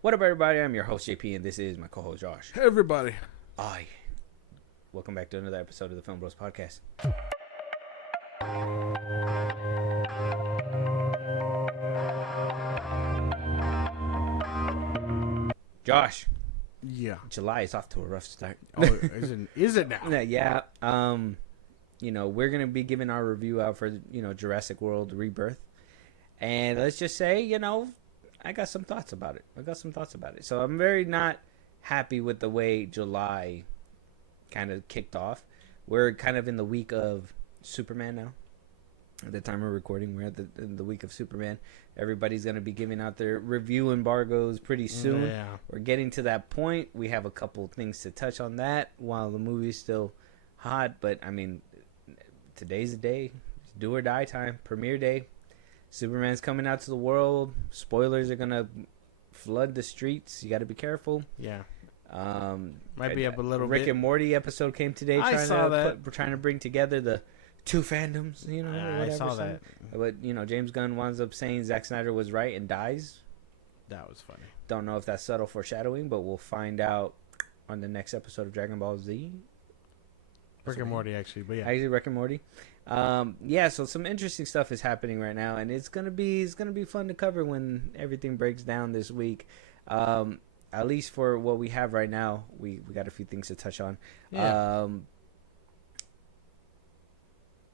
What up, everybody? I'm your host, JP, and this is my co-host, Josh. Hey, everybody. Aye. Welcome back to another episode of the FilmBros podcast. Josh. Yeah. July is off to a rough start. Oh, is it now? Yeah. We're going to be giving our review out for, Jurassic World Rebirth. And let's just say, I got some thoughts about it. So I'm very not happy with the way July kind of kicked off. We're kind of in the week of Superman now. At the time of recording, we're in the week of Superman. Everybody's going to be giving out their review embargoes pretty soon. Yeah. We're getting to that point. We have a couple things to touch on that while the movie's still hot. But, I mean, today's the day. It's do or die time. Premiere day. Superman's coming out to the world. Spoilers are going to flood the streets. You got to be careful. Yeah. Might be up a little Rick bit. and Morty episode came today. I saw that. We're trying to bring together the two fandoms, whatever. I saw that. But, James Gunn winds up saying Zack Snyder was right and dies. That was funny. Don't know if that's subtle foreshadowing, but we'll find out on the next episode of Dragon Ball Z. Rick and Morty, actually, but yeah. Actually, Rick and Morty. So some interesting stuff is happening right now, and it's gonna be fun to cover when everything breaks down this week. At least for what we have right now, we got a few things to touch on. Yeah.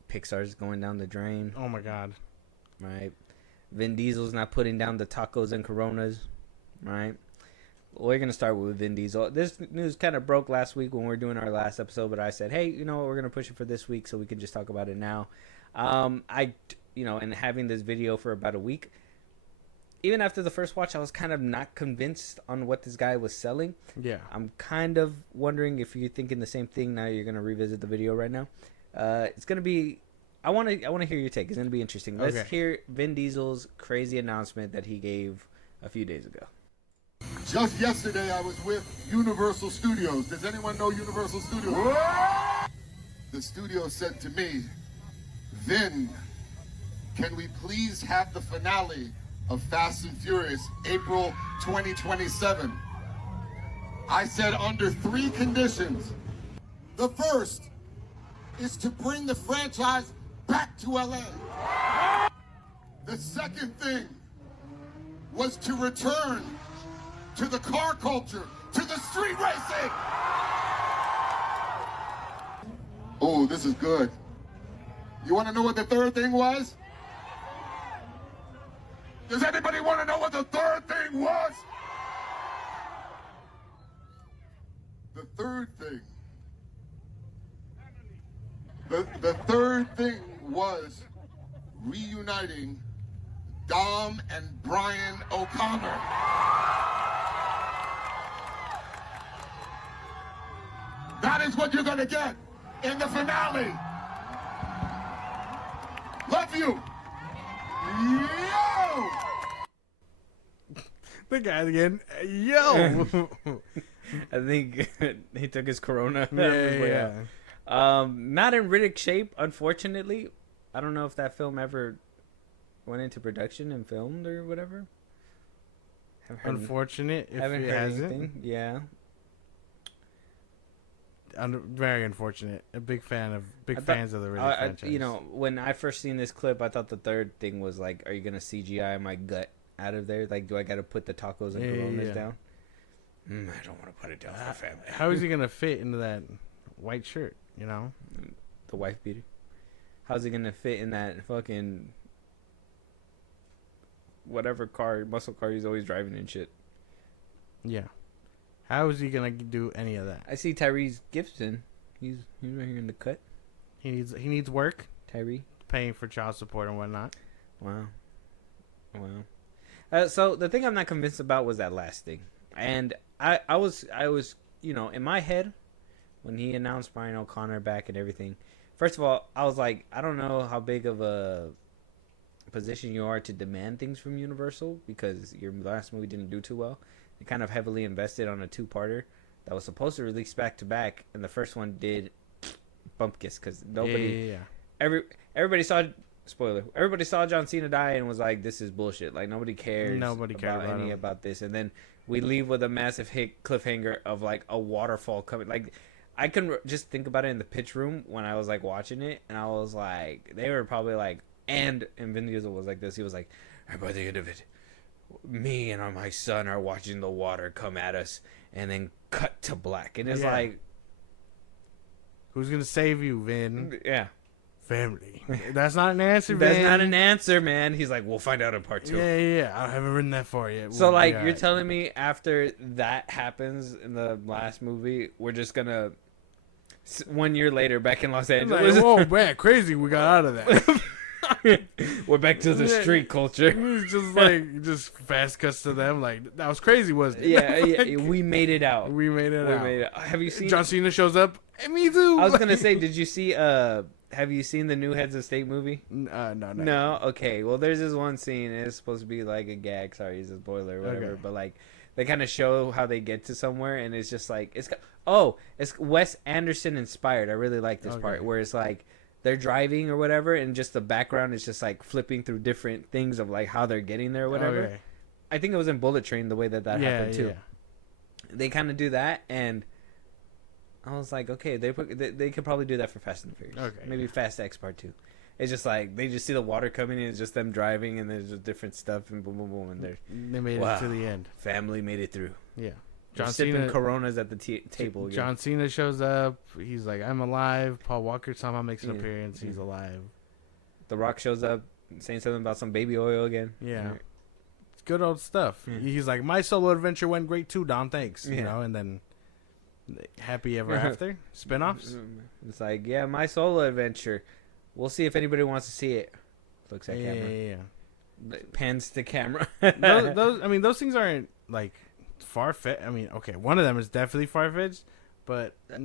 Pixar's going down the drain. Oh my God. Right. Vin Diesel's not putting down the tacos and Coronas. Right. We're going to start with Vin Diesel. This news kind of broke last week when we were doing our last episode, but I said, hey, you know what, we're going to push it for this week so we can just talk about it now. And having this video for about a week, even after the first watch, I was kind of not convinced on what this guy was selling. Yeah. I'm kind of wondering if you're thinking the same thing now. You're going to revisit the video right now. It's going to be, I want to hear your take. It's going to be interesting. Let's hear Vin Diesel's crazy announcement that he gave a few days ago. Just yesterday, I was with Universal Studios. Does anyone know Universal Studios? The studio said to me, Vin, can we please have the finale of Fast and Furious April 2027? I said under 3 conditions. The first is to bring the franchise back to LA. The second thing was to return to the car culture, to the street racing. Oh, this is good. You want to know what the third thing was? Does anybody want to know what the third thing was? The third thing. The third thing was reuniting Dom and Brian O'Connor. That is what you're going to get in the finale. Love you. Yo! The guy again. Yo! I think he took his Corona. Yeah. Not in Riddick shape, unfortunately. I don't know if that film ever went into production and filmed or whatever. Unfortunate if Haven't it heard hasn't. anything. Yeah. Very unfortunate. A big fans of the Riddick franchise. When I first seen this clip, I thought the third thing was like, are you gonna CGI my gut out of there? Like, do I got to put the tacos and Coronas down? I don't want to put it down for family. How is he gonna fit into that white shirt? The wife beater. How's he gonna fit in that fucking whatever muscle car he's always driving and shit? Yeah. How is he gonna do any of that? I see Tyrese Gibson. He's right here in the cut. He needs work. Tyree Paying for child support and whatnot. Wow. So the thing I'm not convinced about was that last thing, and I was in my head when he announced Brian O'Connor back and everything. First of all, I was like, I don't know how big of a position you are to demand things from Universal because your last movie didn't do too well. They kind of heavily invested on a 2-parter that was supposed to release back to back, and the first one did bump kiss because nobody, everybody saw spoiler. Everybody saw John Cena die and was like, "This is bullshit." Like nobody cares. Nobody cared about this. And then we leave with a massive hit cliffhanger of like a waterfall coming. Like I can just think about it in the pitch room when I was like watching it, and I was like, they were probably like, and Vin Diesel was like this. He was like, and by the end of it, me and my son are watching the water come at us, and then cut to black, and it's like, who's gonna save you, Vin? Yeah. Family. That's not an answer, man. That's not an answer, man. He's like, we'll find out in part 2. Yeah. I haven't written that for you. So, like, you're telling me after that happens in the last movie, we're just gonna 1 year later back in Los Angeles. Like, whoa, man, crazy. We got out of that. We're back to the street culture. It's just like, just fast cuts to them. Like, that was crazy, wasn't it? Yeah, we made it out. We made it out. Have you seen John Cena shows up? Me too. I was gonna say, did you see have you seen the new Heads of State movie? No. Okay. Well, there's this one scene. It's supposed to be like a gag. Sorry, it's a spoiler or whatever. Okay. But like, they kind of show how they get to somewhere, and it's just like it's Wes Anderson inspired. I really like this part where it's like they're driving or whatever, and just the background is just like flipping through different things of like how they're getting there or whatever. Okay. I think it was in Bullet Train the way that happened too. Yeah. They kind of do that, and I was like, okay, they could probably do that for Fast and the Furious. Okay. Maybe Fast X Part 2. It's just like they just see the water coming and it's just them driving and there's just different stuff and boom, boom, boom, and they made it to the end. Family made it through. Yeah. John sipping Coronas at the table. Again. John Cena shows up. He's like, I'm alive. Paul Walker somehow makes an appearance. He's alive. The Rock shows up saying something about some baby oil again. Yeah. It's good old stuff. Yeah. He's like, my solo adventure went great too, Dom. Thanks. You know, and then Happy Ever After spinoffs. It's like, yeah, my solo adventure. We'll see if anybody wants to see it. Looks at camera. Yeah. Pans to camera. those things aren't like far-fetched. I mean, okay, one of them is definitely far-fetched, but are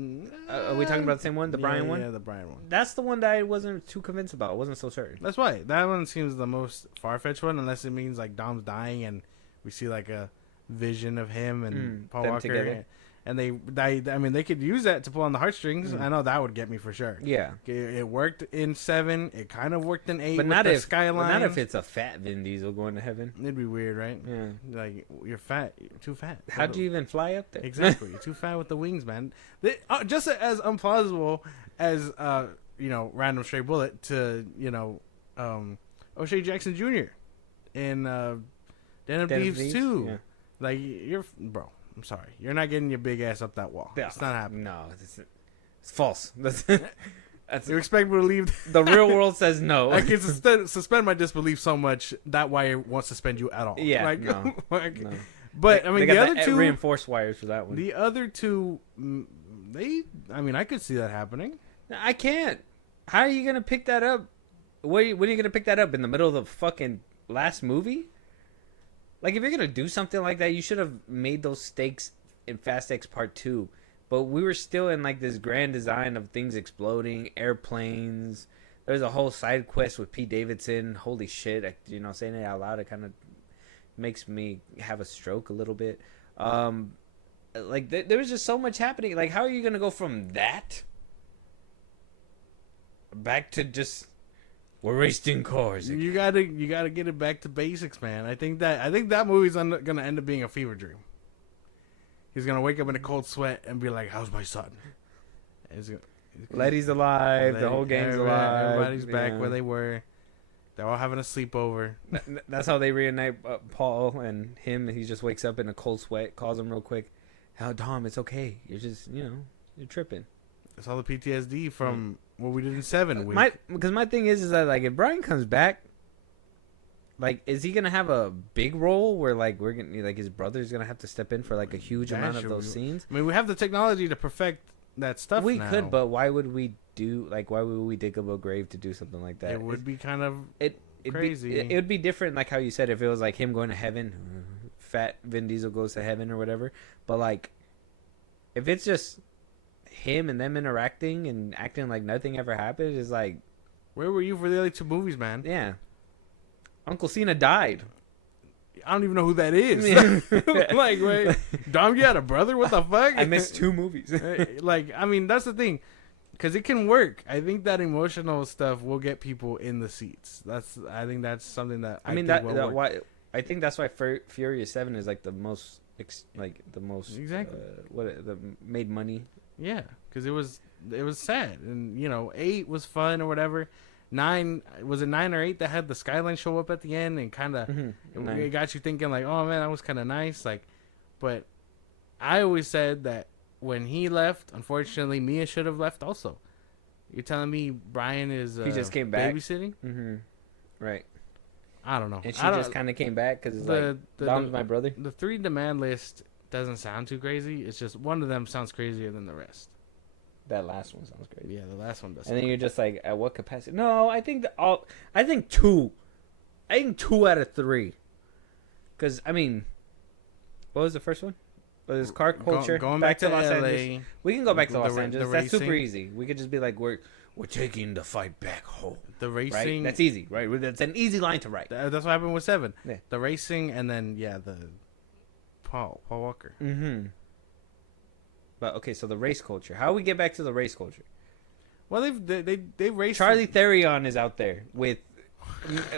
we talking about the same one, the Brian one? Yeah, the Brian one. That's the one that I wasn't too convinced about. I wasn't so certain. That's why that one seems the most far-fetched one, unless it means like Dom's dying and we see like a vision of him and Paul Walker together. And they could use that to pull on the heartstrings. I know that would get me for sure. Yeah, it worked in 7. It kind of worked in 8. But not if Skyline. But not if it's a fat Vin Diesel going to heaven. It'd be weird, right? Yeah, like you're fat, you're too fat. How'd you even fly up there? Exactly, you're too fat with the wings, man. Just as implausible as random stray bullet to O'Shea Jackson Jr. in Den of Thieves 2. Yeah. Like bro. I'm sorry. You're not getting your big ass up that wall. Yeah. It's not happening. No, it's false. You expect me to leave? The real world says no. I can suspend my disbelief so much that why it won't suspend you at all. Yeah, no. No. But I mean, the other two reinforced wires for that one. The other two, I could see that happening. I can't. How are you gonna pick that up? When are you gonna pick that up in the middle of the fucking last movie? Like, if you're going to do something like that, you should have made those stakes in Fast X Part 2. But we were still in, like, this grand design of things exploding, airplanes. There's a whole side quest with Pete Davidson. Holy shit. Saying it out loud, it kind of makes me have a stroke a little bit. There was just so much happening. Like, how are you going to go from that back to just... We're racing cars. You gotta get it back to basics, man. I think that movie's gonna end up being a fever dream. He's gonna wake up in a cold sweat and be like, "How's my son?" Letty's alive. The whole gang's alive. Everybody's back where they were. They're all having a sleepover. That's how they reunite Paul and him. He just wakes up in a cold sweat, calls him real quick. "How, Dom? It's okay. You're just you're tripping." It's all the PTSD from what we did in 7 weeks. Because my thing is that, like, if Brian comes back, like, is he gonna have a big role where, like, we're gonna, like, his brother's gonna have to step in for, like, a huge amount of those scenes? I mean, we have the technology to perfect that stuff. We could, but why would we dig up a grave to do something like that? It would be kind of crazy. It would be different, like how you said, if it was like him going to heaven, fat Vin Diesel goes to heaven or whatever. But, like, if it's just him and them interacting and acting like nothing ever happened, is like, where were you for the other 2 movies, man? Yeah, Uncle Cena died. I don't even know who that is. Like, wait, Dom, you had a brother? What the fuck? I missed 2 movies. Like, I mean, that's the thing. because it can work. I think that emotional stuff will get people in the seats. I think that's something that I mean think that why I think that's why Furious 7 is like the most exactly made money. Yeah, because it was sad, and 8 was fun or whatever. 9 was it 9 or 8 that had the skyline show up at the end and kind of it got you thinking like, oh man, that was kind of nice. Like, but I always said that when he left, unfortunately, Mia should have left also. You're telling me Brian is he just came back babysitting? Mm-hmm. Right. I don't know. And she just kind of came back because Dom's my brother. The 3 demand list doesn't sound too crazy. It's just one of them sounds crazier than the rest. That last one sounds crazy. Yeah, the last one does. And then you're just like, at what capacity? No, I think I think 2. I think 2 out of 3. Because I mean, what was the first one? Was car culture? Going back to Los LA. Angeles. We can go back to Los Angeles. That's racing. super easy. We could just be like, we're taking the fight back home. The racing. Right? That's easy, right? That's an easy line to write. That's what happened with 7. Yeah. The racing, and then the Paul Walker. Mm-hmm. But okay, so the race culture. How do we get back to the race culture? Well, they raced. Charlie Therion is out there with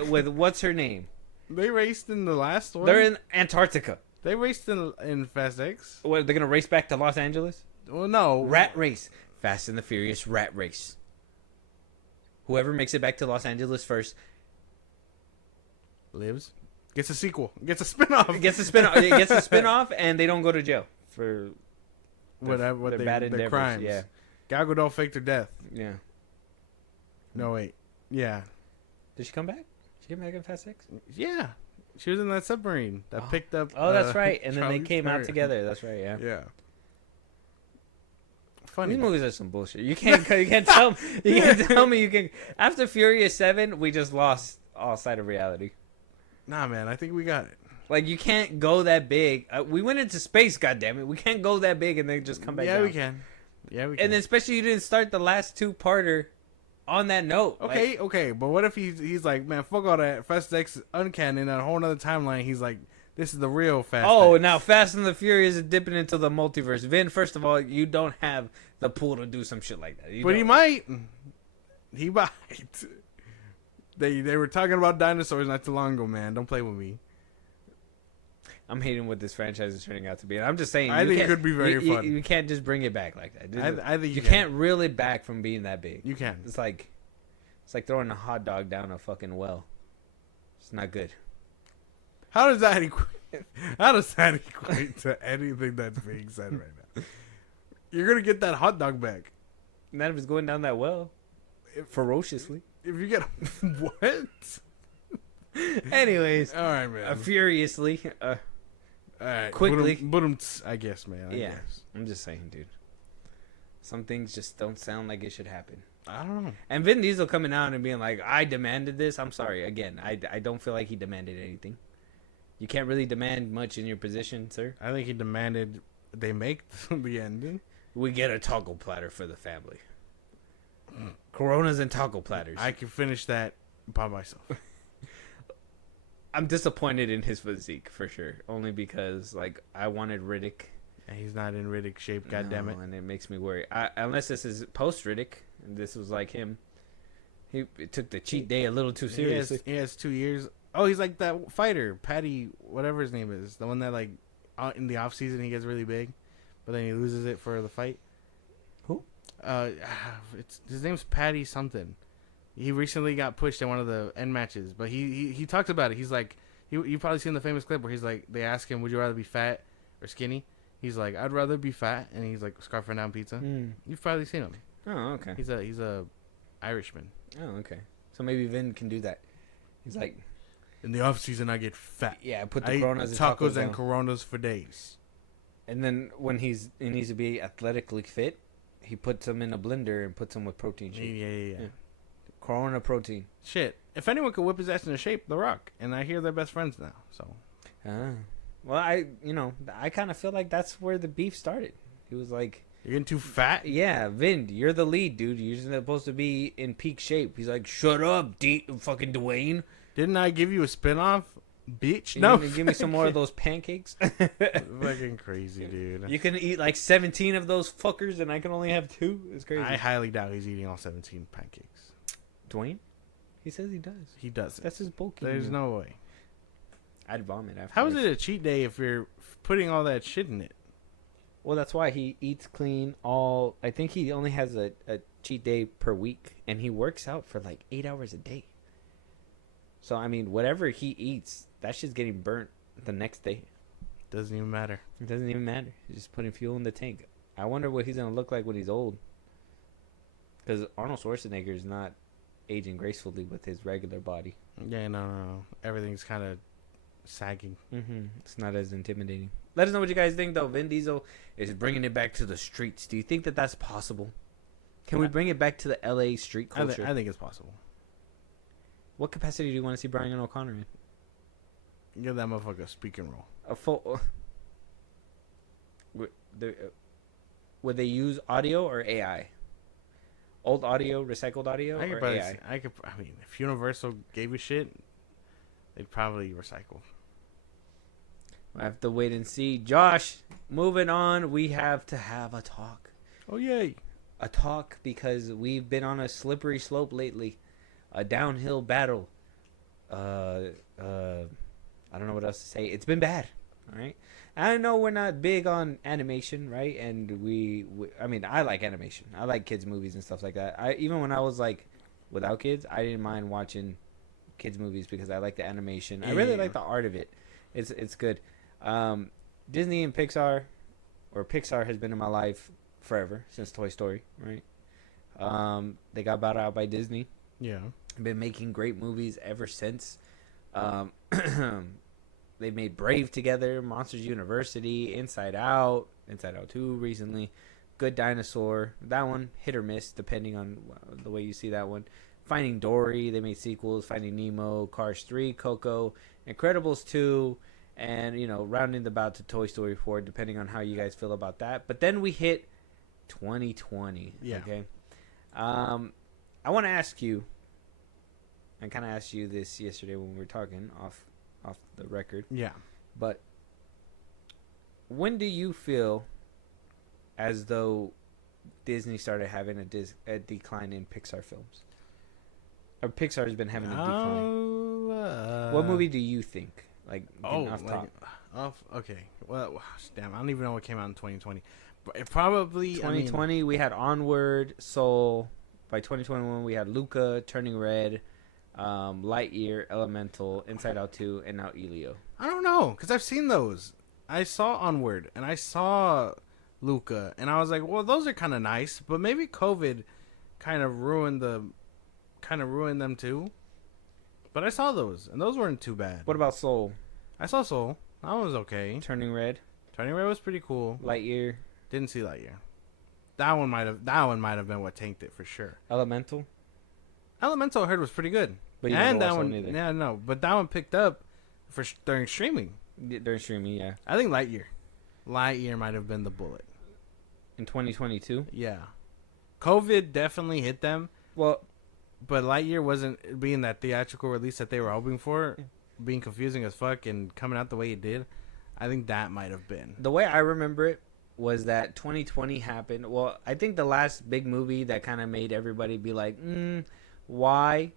what's her name? They raced in the last one. They're in Antarctica. They raced in Fast X. What, they're gonna race back to Los Angeles? Well, no. Rat race. Fast and the Furious rat race. Whoever makes it back to Los Angeles first lives. Gets a sequel. Gets a spinoff. Gets a spinoff. It gets a spinoff, and they don't go to jail for whatever their crimes. Yeah. Gal Gadot faked her death. Yeah. No, wait. Yeah. Did she come back? She came back in Fast X? Yeah. She was in that submarine that picked up. Oh, that's right. And then they Charlize came out Theron. together. That's right. Yeah. Yeah. Funny. These movies are some bullshit. You can't tell me you can. After Furious 7, we just lost all sight of reality. Nah, man. I think we got it. Like, you can't go that big. We went into space, goddammit. We can't go that big and then just come back down. We can. Yeah, we can. And then especially you didn't start the last 2-parter on that note. Okay, okay. But what if he's like, man, fuck all that. Fast X is uncanon. A whole nother timeline. He's like, this is the real Fast X. Now Fast and the Furious is dipping into the multiverse. Vin, first of all, you don't have the pool to do some shit like that. But he might. He might. They were talking about dinosaurs not too long ago, man. Don't play with me. I'm hating what this franchise is turning out to be. And I'm just saying. I think it could be very fun. You can't just bring it back like that. I think you can't reel it back from being that big. You can. It's like throwing a hot dog down a fucking well. It's not good. How does that equate to anything that's being said right now? You're gonna get that hot dog back. Not if it's going down that well. Ferociously. If you get what? Anyways, all right, man. Furiously. All right, quickly. I guess, man. I guess. I'm just saying, dude. Some things just don't sound like it should happen. I don't know. And Vin Diesel coming out and being like, "I demanded this." I'm sorry. Again, I don't feel like he demanded anything. You can't really demand much in your position, sir. I think he demanded they make the ending. We get a taco platter for the family. Coronas and taco platters. I can finish that by myself. I'm disappointed in his physique for sure. Only because I wanted Riddick. And he's not in Riddick shape. God damn it! And it makes me worry. Unless this is post Riddick, and this was like him. He took the cheat day a little too seriously. He has 2 years. Oh, he's like that fighter, Patty, whatever his name is, the one that in the off season he gets really big, but then he loses it for the fight. Who? His name's Patty something. He recently got pushed in one of the end matches, but he talks about it. He's like, you've probably seen the famous clip where he's like, they ask him, would you rather be fat or skinny? He's like, I'd rather be fat, and he's like scarfing down pizza. You've probably seen him. Oh, okay. He's a Irishman. Oh, okay. So maybe Vin can do that. He's like, in the off season, I get fat. Yeah, put the I eat Coronas tacos and and Coronas for days. And then when he needs to be athletically fit, he puts them in a blender and puts them with protein shake. Yeah. Corona protein. Shit. If anyone could whip his ass into shape, The Rock. And I hear they're best friends now. So. Well, I kind of feel like that's where the beef started. He was like, you're getting too fat? Yeah, Vin, you're the lead, dude. You're supposed to be in peak shape. He's like, shut up, fucking Dwayne. Didn't I give you a spinoff Bitch, You no. gonna give me some more of those pancakes? Fucking crazy, dude. You can eat like 17 of those fuckers, and I can only have 2. It's crazy. I highly doubt he's eating all 17 pancakes. Dwayne, he says he does. He doesn't. That's his bulky. There's meal. no way. I'd vomit after. How is it a cheat day if you're putting all that shit in it? Well, that's why he eats clean I think he only has a cheat day per week, and he works out for like 8 hours a day. So, I mean, whatever he eats, that shit's getting burnt the next day. Doesn't even matter. It doesn't even matter. He's just putting fuel in the tank. I wonder what he's going to look like when he's old. Because Arnold Schwarzenegger is not aging gracefully with his regular body. Yeah, no. Everything's kind of sagging. It's not as intimidating. Let us know what you guys think, though. Vin Diesel is bringing it back to the streets. Do you think that that's possible? Can we bring it back to the LA street culture? I think it's possible. What capacity do you want to see Brian O'Connor in? Give that motherfucker a speaking role. A full. Would they use audio or AI? Old audio, recycled audio, or AI? I mean, if Universal gave a shit, they'd probably recycle. I have to wait and see. Josh, moving on, we have to have a talk. Oh, yay. A talk because we've been on a slippery slope lately. A downhill battle. I don't know what else to say. It's been bad. All right. I know we're not big on animation, right? And I mean, I like animation. I like kids' movies and stuff like that. Even when I was like without kids, I didn't mind watching kids' movies because I like the animation. I really like the art of it. It's good. Disney and Pixar, or Pixar has been in my life forever, since Toy Story, right? They got bought out by Disney. Yeah. Been making great movies ever since. They made Brave together, Monsters University, Inside Out 2 recently, Good Dinosaur. That one, hit or miss, depending on the way you see that one. Finding Dory, they made sequels, Finding Nemo, Cars 3, Coco, Incredibles 2, and, rounding the bout to Toy Story 4, depending on how you guys feel about that. But then we hit 2020, yeah. Okay? I want to ask you, I kind of asked you this yesterday when we were talking off the record. Yeah. But when do you feel as though Disney started having a decline in Pixar films? Or Pixar has been having a decline? What movie do you think? Like, off top. Okay. Well, damn, I don't even know what came out in 2020. But it probably 2020 we had Onward, Soul. By 2021 we had Luca, Turning Red, Lightyear, Elemental, Inside Out 2, and now Elio. I don't know, because I've seen those. I saw Onward, and I saw Luca, and I was like, well, those are kind of nice, but maybe COVID kind of ruined them too. But I saw those, and those weren't too bad. What about Soul? I saw Soul. That was okay. Turning Red? Turning Red was pretty cool. Lightyear? Didn't see Lightyear. That one might have been what tanked it for sure. Elemental? Elemental I heard was pretty good. But you and never that watched one, either. yeah, no, but that one picked up during streaming. During streaming, yeah. I think Lightyear might have been the bullet. In 2022? Yeah. COVID definitely hit them. Well, but Lightyear wasn't being that theatrical release that they were hoping for, being confusing as fuck and coming out the way it did. I think that might have been. The way I remember it was that 2020 happened. Well, I think the last big movie that kind of made everybody be like, why,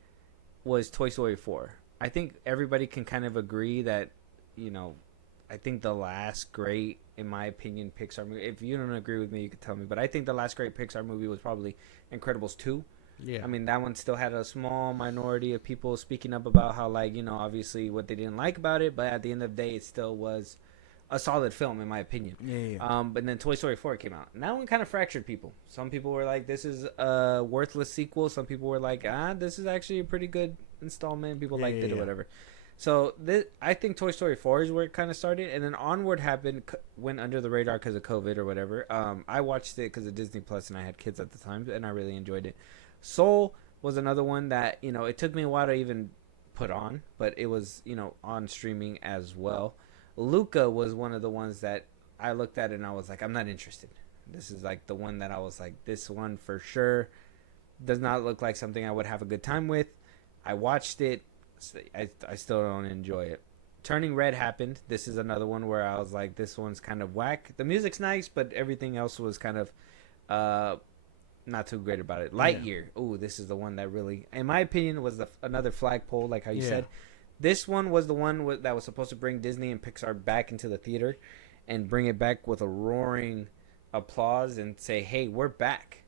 was Toy Story 4. I think everybody can kind of agree that, I think the last great, in my opinion, Pixar movie, if you don't agree with me, you can tell me, but I think the last great Pixar movie was probably Incredibles 2. Yeah. I mean, that one still had a small minority of people speaking up about how, obviously what they didn't like about it, but at the end of the day, it still was a solid film, in my opinion. Yeah. But then Toy Story 4 came out. And that one kind of fractured people. Some people were like, this is a worthless sequel. Some people were like, this is actually a pretty good installment. People liked it or whatever. So I think Toy Story 4 is where it kind of started. And then Onward happened, went under the radar because of COVID or whatever. I watched it because of Disney Plus, and I had kids at the time, and I really enjoyed it. Soul was another one that, it took me a while to even put on, but it was, on streaming as well. Luca was one of the ones that I looked at and I was like, I'm not interested. This is like the one that I was like, this one for sure does not look like something I would have a good time with. I watched it. I still don't enjoy it. Turning Red happened. This is another one where I was like, this one's kind of whack. The music's nice, but everything else was kind of not too great about it. Lightyear. Ooh, this is the one that really, in my opinion, was another flagpole, like how you said. This one was the one that was supposed to bring Disney and Pixar back into the theater and bring it back with a roaring applause and say, hey, we're back.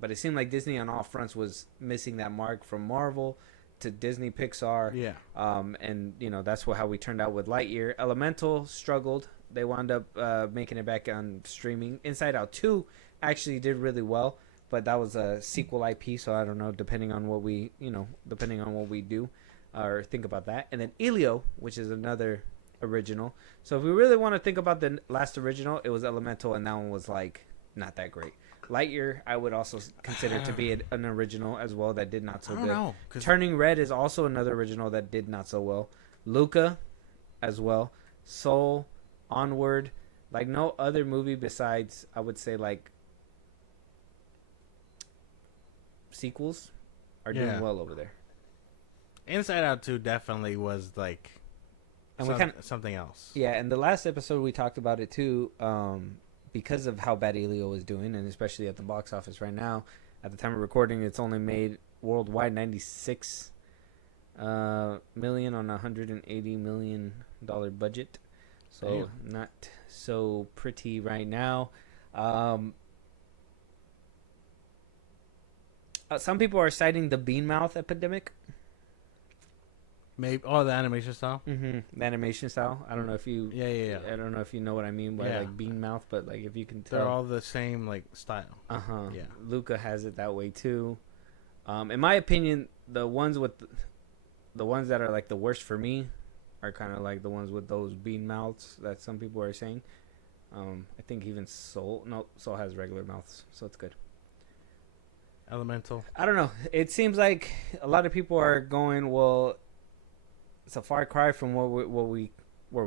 But it seemed like Disney on all fronts was missing that mark from Marvel to Disney Pixar. Yeah. And, you know, that's how we turned out with Lightyear. Elemental struggled. They wound up making it back on streaming. Inside Out 2 actually did really well, but that was a sequel IP, so I don't know, depending on what we do or think about that. And then Elio, which is another original. So if we really want to think about the last original, it was Elemental, and that one was like not that great. Lightyear, I would also consider to be an original as well that did not so good. Know, Turning Red is also another original that did not so well. Luca, as well. Soul, Onward, like no other movie besides, I would say, like sequels are doing well over there. Inside Out 2 definitely was like something else. Yeah, and the last episode we talked about it too, because of how bad Elio was doing, and especially at the box office right now. At the time of recording, it's only made worldwide $96 million on a $180 million budget. So not so pretty right now. Some people are citing the bean mouth epidemic. Maybe the animation style. The animation style. I don't know if you. Yeah. I don't know if you know what I mean by like bean mouth, but like if you can tell, they're all the same like style. Yeah. Luca has it that way too. In my opinion, the ones that are like the worst for me are kind of like the ones with those bean mouths that some people are saying. I think even Soul has regular mouths, so it's good. Elemental. I don't know. It seems like a lot of people are going, well, it's a far cry from where we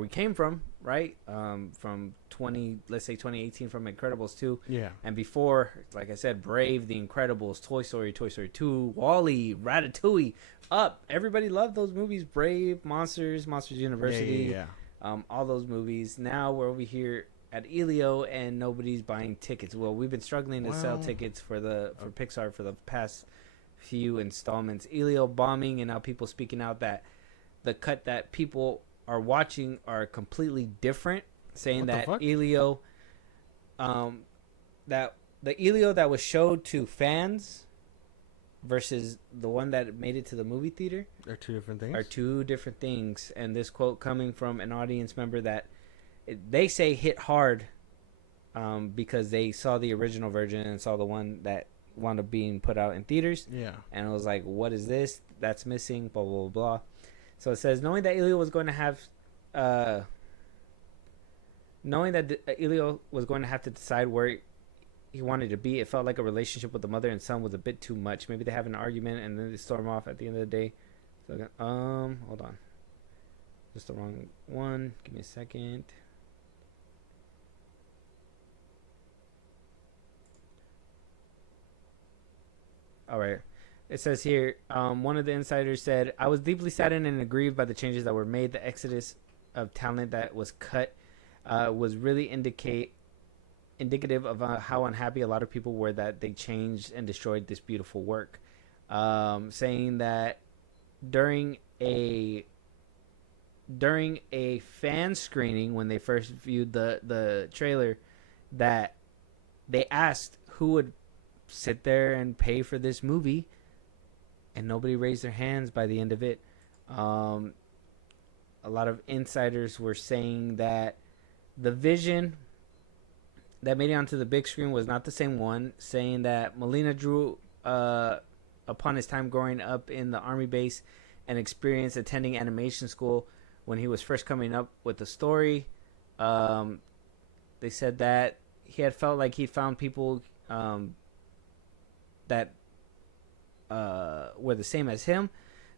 came from, right? From 2018 from Incredibles 2. Yeah. And before, like I said, Brave, The Incredibles, Toy Story 2, WALL-E, Ratatouille, Up. Everybody loved those movies. Brave, Monsters University. Yeah. All those movies. Now we're over here at Elio and nobody's buying tickets. Well, we've been struggling to sell tickets for Pixar for the past few installments. Elio bombing, and now people speaking out that the cut that people are watching are completely different, saying that Elio, that the Elio that was showed to fans versus the one that made it to the movie theater are two different things. And this quote coming from an audience member that they say hit hard because they saw the original version and saw the one that wound up being put out in theaters. Yeah. And it was like, what is this? That's missing, blah, blah, blah. So it says, knowing that Elio was going to have to decide where he wanted to be, it felt like a relationship with the mother and son was a bit too much. Maybe they have an argument and then they storm off at the end of the day. So, hold on. Just the wrong one. Give me a second. All right. It says here, one of the insiders said, I was deeply saddened and aggrieved by the changes that were made. The exodus of talent that was cut was really indicative of how unhappy a lot of people were that they changed and destroyed this beautiful work. Saying that during a fan screening, when they first viewed the trailer, that they asked who would sit there and pay for this movie, and nobody raised their hands by the end of it. A lot of insiders were saying that the vision that made it onto the big screen was not the same one, saying that Molina drew upon his time growing up in the army base and experience attending animation school when he was first coming up with the story. They said that he had felt like he found people that were the same as him,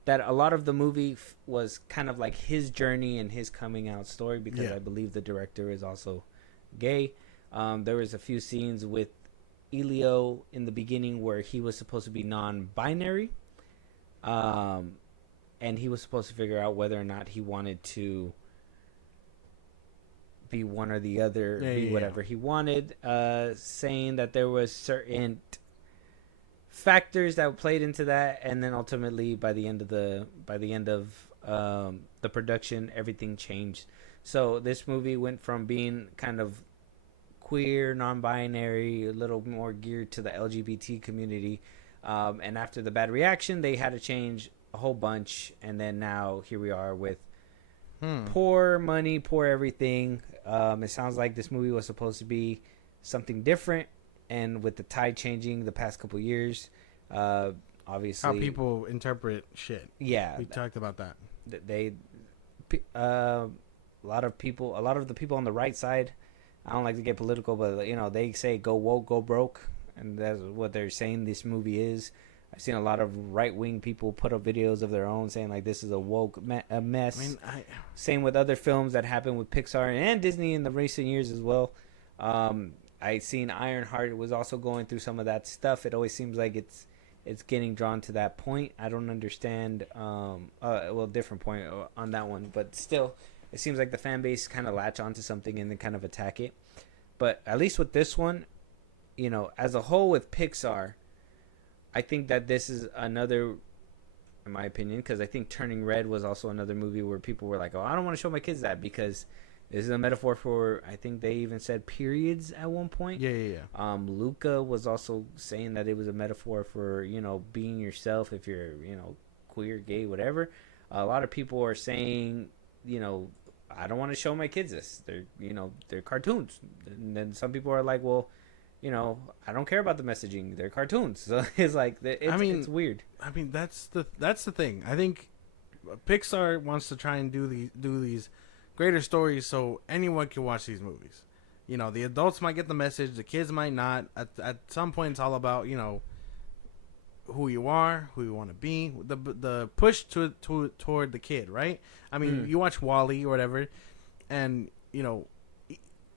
that a lot of the movie was kind of like his journey and his coming out story, because I believe the director is also gay. There was a few scenes with Elio in the beginning where he was supposed to be non-binary, and he was supposed to figure out whether or not he wanted to be one or the other, Yeah, be yeah, whatever he wanted, saying that there was certain factors that played into that, and then ultimately by the end of the production, everything changed. So this movie went from being kind of queer, non-binary, a little more geared to the LGBT community, and after the bad reaction, they had to change a whole bunch, and then now here we are with poor money, poor everything. It sounds like this movie was supposed to be something different, and with the tide changing the past couple years, obviously How people interpret shit. Yeah, We talked about that. a lot of the people on the right side, I don't like to get political, but you know, they say go woke, go broke, and that's what they're saying this movie is. I've seen a lot of right-wing people put up videos of their own saying like this is a woke a mess. I mean, Same with other films that happened with Pixar and Disney in the recent years as well. I seen Ironheart was also going through some of that stuff. It always seems like it's getting drawn to that point. I don't understand. Different point on that one, but still, it seems like the fan base kind of latch onto something and then kind of attack it. But at least with this one, you know, as a whole with Pixar, I think that this is another, in my opinion, because I think Turning Red was also another movie where people were like, oh, I don't want to show my kids that because this is a metaphor for, I think they even said periods at one point. Yeah. Luca was also saying that it was a metaphor for, you know, being yourself if you're, you know, queer, gay, whatever. A lot of people are saying, you know, I don't want to show my kids this. They're cartoons. And then some people are like, well, you know, I don't care about the messaging. They're cartoons. So it's like, it's weird. I mean, that's the thing. I think Pixar wants to try and do these greater stories so anyone can watch these movies. You know, the adults might get the message, the kids might not. At some point, it's all about, you know, who you are, who you want to be, the push toward the kid, right? I mean, you watch WALL-E or whatever, and you know,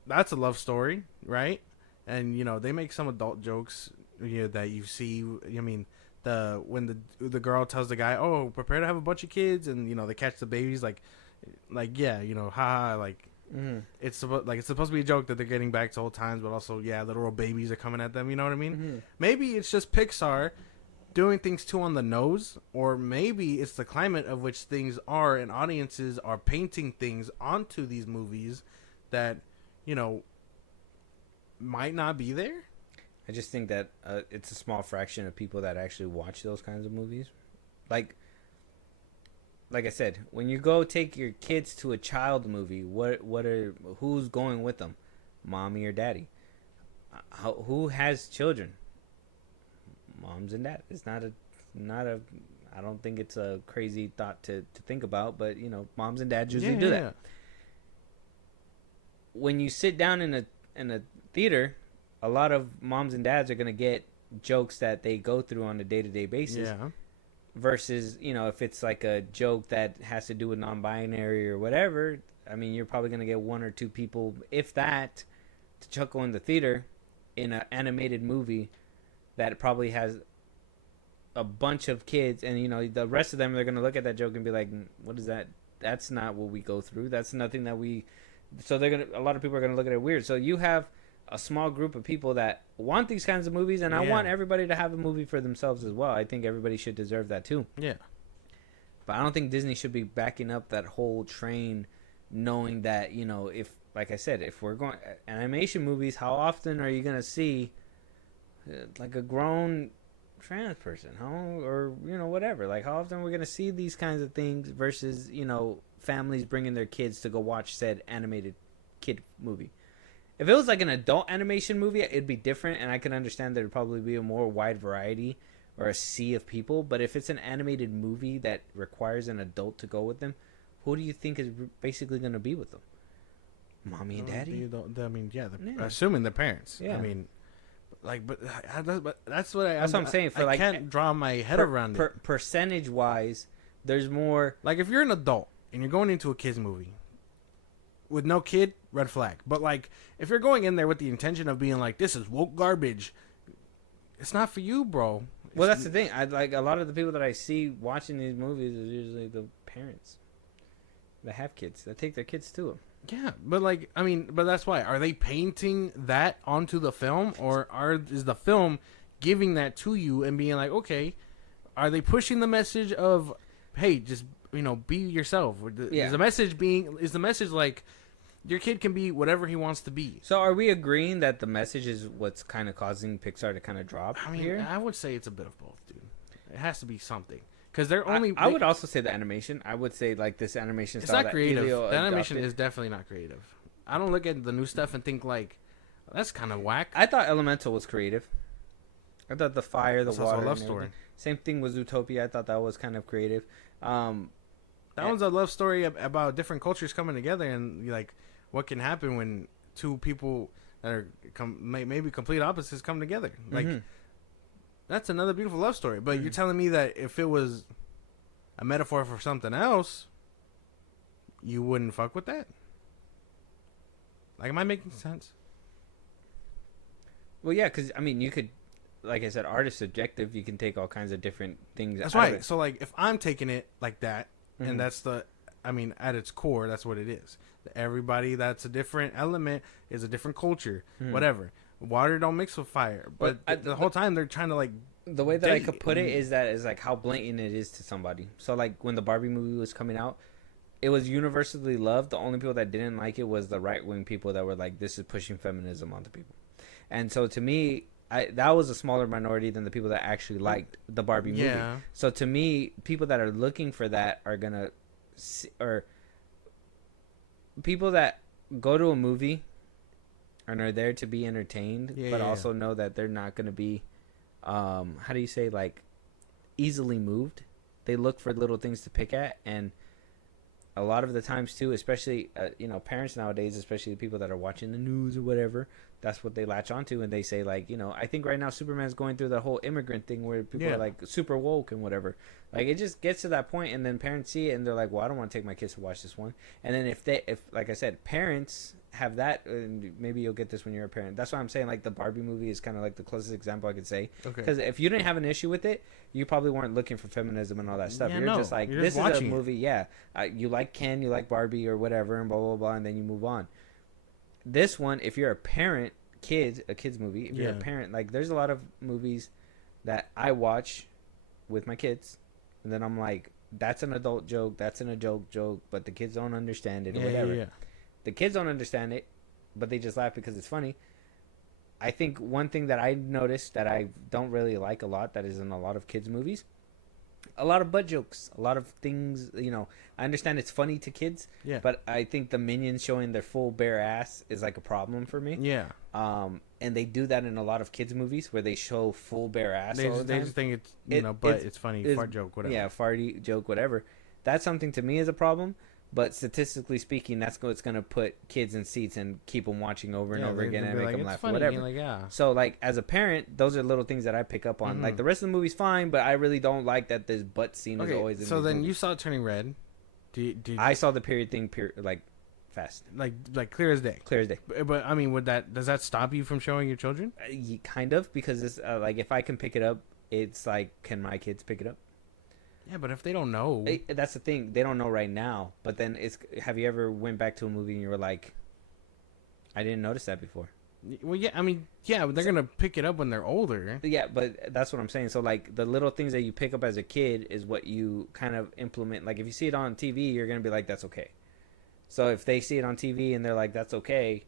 that's a love story, right? And you know, they make some adult jokes, you know, that you see. I mean, when the girl tells the guy, "Oh, prepare to have a bunch of kids," and you know, they catch the babies, like yeah, you know, haha, like it's supposed to be a joke that they're getting back to old times, but also yeah, little babies are coming at them. You know what I mean? Maybe it's just Pixar doing things too on the nose, or maybe it's the climate of which things are, and audiences are painting things onto these movies that, you know, might not be there. I just think that it's a small fraction of people that actually watch those kinds of movies. Like I said, when you go take your kids to a child movie, who's going with them? Mommy or daddy? Who has children? Moms and dads. It's not a I don't think it's a crazy thought to think about, but you know, moms and dads usually do that. Yeah. When you sit down in a theater, a lot of moms and dads are going to get jokes that they go through on a day-to-day basis. Yeah. Versus, you know, if it's like a joke that has to do with non-binary or whatever, I mean, you're probably going to get one or two people, if that, to chuckle in the theater in an animated movie that probably has a bunch of kids, and you know, the rest of them, they're going to look at that joke and be like, what is that? That's not what we go through. That's nothing that we... So a lot of people are going to look at it weird. So you have a small group of people that want these kinds of movies, and I want everybody to have a movie for themselves as well. I think everybody should deserve that too. Yeah. But I don't think Disney should be backing up that whole train, knowing that, you know, if, like I said, if we're going animation movies, how often are you going to see like a grown trans person, or you know, whatever? Like, how often are we going to see these kinds of things versus, you know, families bringing their kids to go watch said animated kid movie? If it was like an adult animation movie, it'd be different, and I can understand there'd probably be a more wide variety or a sea of people. But if it's an animated movie that requires an adult to go with them, who do you think is basically going to be with them? Mommy and daddy? I mean, assuming the parents. Yeah. I mean, like, but that's what I'm saying. I can't draw my head around it. Percentage-wise, there's more. Like, if you're an adult and you're going into a kid's movie with no kid, red flag. But like, if you're going in there with the intention of being like, this is woke garbage, it's not for you, bro. Well, that's the thing. I like a lot of the people that I see watching these movies is usually the parents that have kids that take their kids to them. Yeah, but like, I mean, but that's why. Are they painting that onto the film, or is the film giving that to you and being like, okay, are they pushing the message of, hey, just be yourself? Yeah. Is the message like your kid can be whatever he wants to be? So are we agreeing that the message is what's kind of causing Pixar to kind of drop I mean, here? I would say it's a bit of both, dude. It has to be something because they're only. I would also say the animation. I would say like this animation It's style not that creative. Elio The animation adopted. is definitely not creative. I don't look at the new stuff and think like, that's kind of whack. I thought Elemental was creative. I thought the fire, the It's also water, a love and story. everything. Same thing with Zootopia. I thought that was kind of creative. That one's a love story about different cultures coming together and like what can happen when two people that are maybe complete opposites come together. Like that's another beautiful love story. But you're telling me that if it was a metaphor for something else, you wouldn't fuck with that? Like, am I making sense? Well, yeah, because I mean, you could, like I said, art is subjective. You can take all kinds of different things. That's out of right. it. So like, if I'm taking it like that, and that's I mean, at its core, that's what it is. Everybody that's a different element is a different culture. Whatever. Water don't mix with fire. But the whole time they're trying to like. The way that I could put it is that is like how blatant it is to somebody. So like when the Barbie movie was coming out, it was universally loved. The only people that didn't like it was the right wing people that were like, this is pushing feminism onto people. And so to me, that was a smaller minority than the people that actually liked the Barbie movie. Yeah. So to me, people that are looking for that are gonna, or people that go to a movie and are there to be entertained, but also know that they're not gonna be, how do you say, like, easily moved. They look for little things to pick at, and a lot of the times too, especially parents nowadays, especially the people that are watching the news or whatever, that's what they latch onto, and they say like, I think right now Superman's going through the whole immigrant thing where people are like super woke and whatever. Like it just gets to that point, and then parents see it and they're like, well, I don't want to take my kids to watch this one. And then if like I said, parents have that, and maybe you'll get this when you're a parent. That's why I'm saying like the Barbie movie is kind of like the closest example I could say. Okay. Because if you didn't have an issue with it, you probably weren't looking for feminism and all that stuff. You're just like, this is a movie. Yeah, you like Ken, you like Barbie or whatever, and blah blah blah, and then you move on. This one, if you're a parent, a kids movie. If you're a parent, like there's a lot of movies that I watch with my kids, and then I'm like, that's an adult joke, that's an adult joke, but the kids don't understand it or whatever. Yeah. The kids don't understand it, but they just laugh because it's funny. I think one thing that I noticed that I don't really like a lot, that is in a lot of kids movies, a lot of butt jokes, a lot of things. I understand it's funny to kids, but I think the Minions showing their full bare ass is like a problem for me. Yeah. And they do that in a lot of kids movies where they show full bare ass. They just think it's it's funny, fart joke, whatever. Yeah, farty joke, whatever. That's something to me is a problem. But statistically speaking, that's what's going to put kids in seats and keep them watching over and over again and make them laugh or whatever. So, like, as a parent, those are little things that I pick up on. Like, the rest of the movie's fine, but I really don't like that this butt scene is always in so then movies. You saw it Turning Red. I saw the period thing, like, fast. Like clear as day. Clear as day. But I mean, does that stop you from showing your children? Kind of, because it's, like, if I can pick it up, it's like, can my kids pick it up? Yeah, but if they don't know, that's the thing. They don't know right now. But then have you ever went back to a movie and you were like, I didn't notice that before? Well, yeah, I mean, yeah, but they're gonna pick it up when they're older. Yeah, but that's what I'm saying. So like the little things that you pick up as a kid is what you kind of implement. Like if you see it on TV, you're gonna be like, that's okay. So if they see it on TV and they're like, that's okay,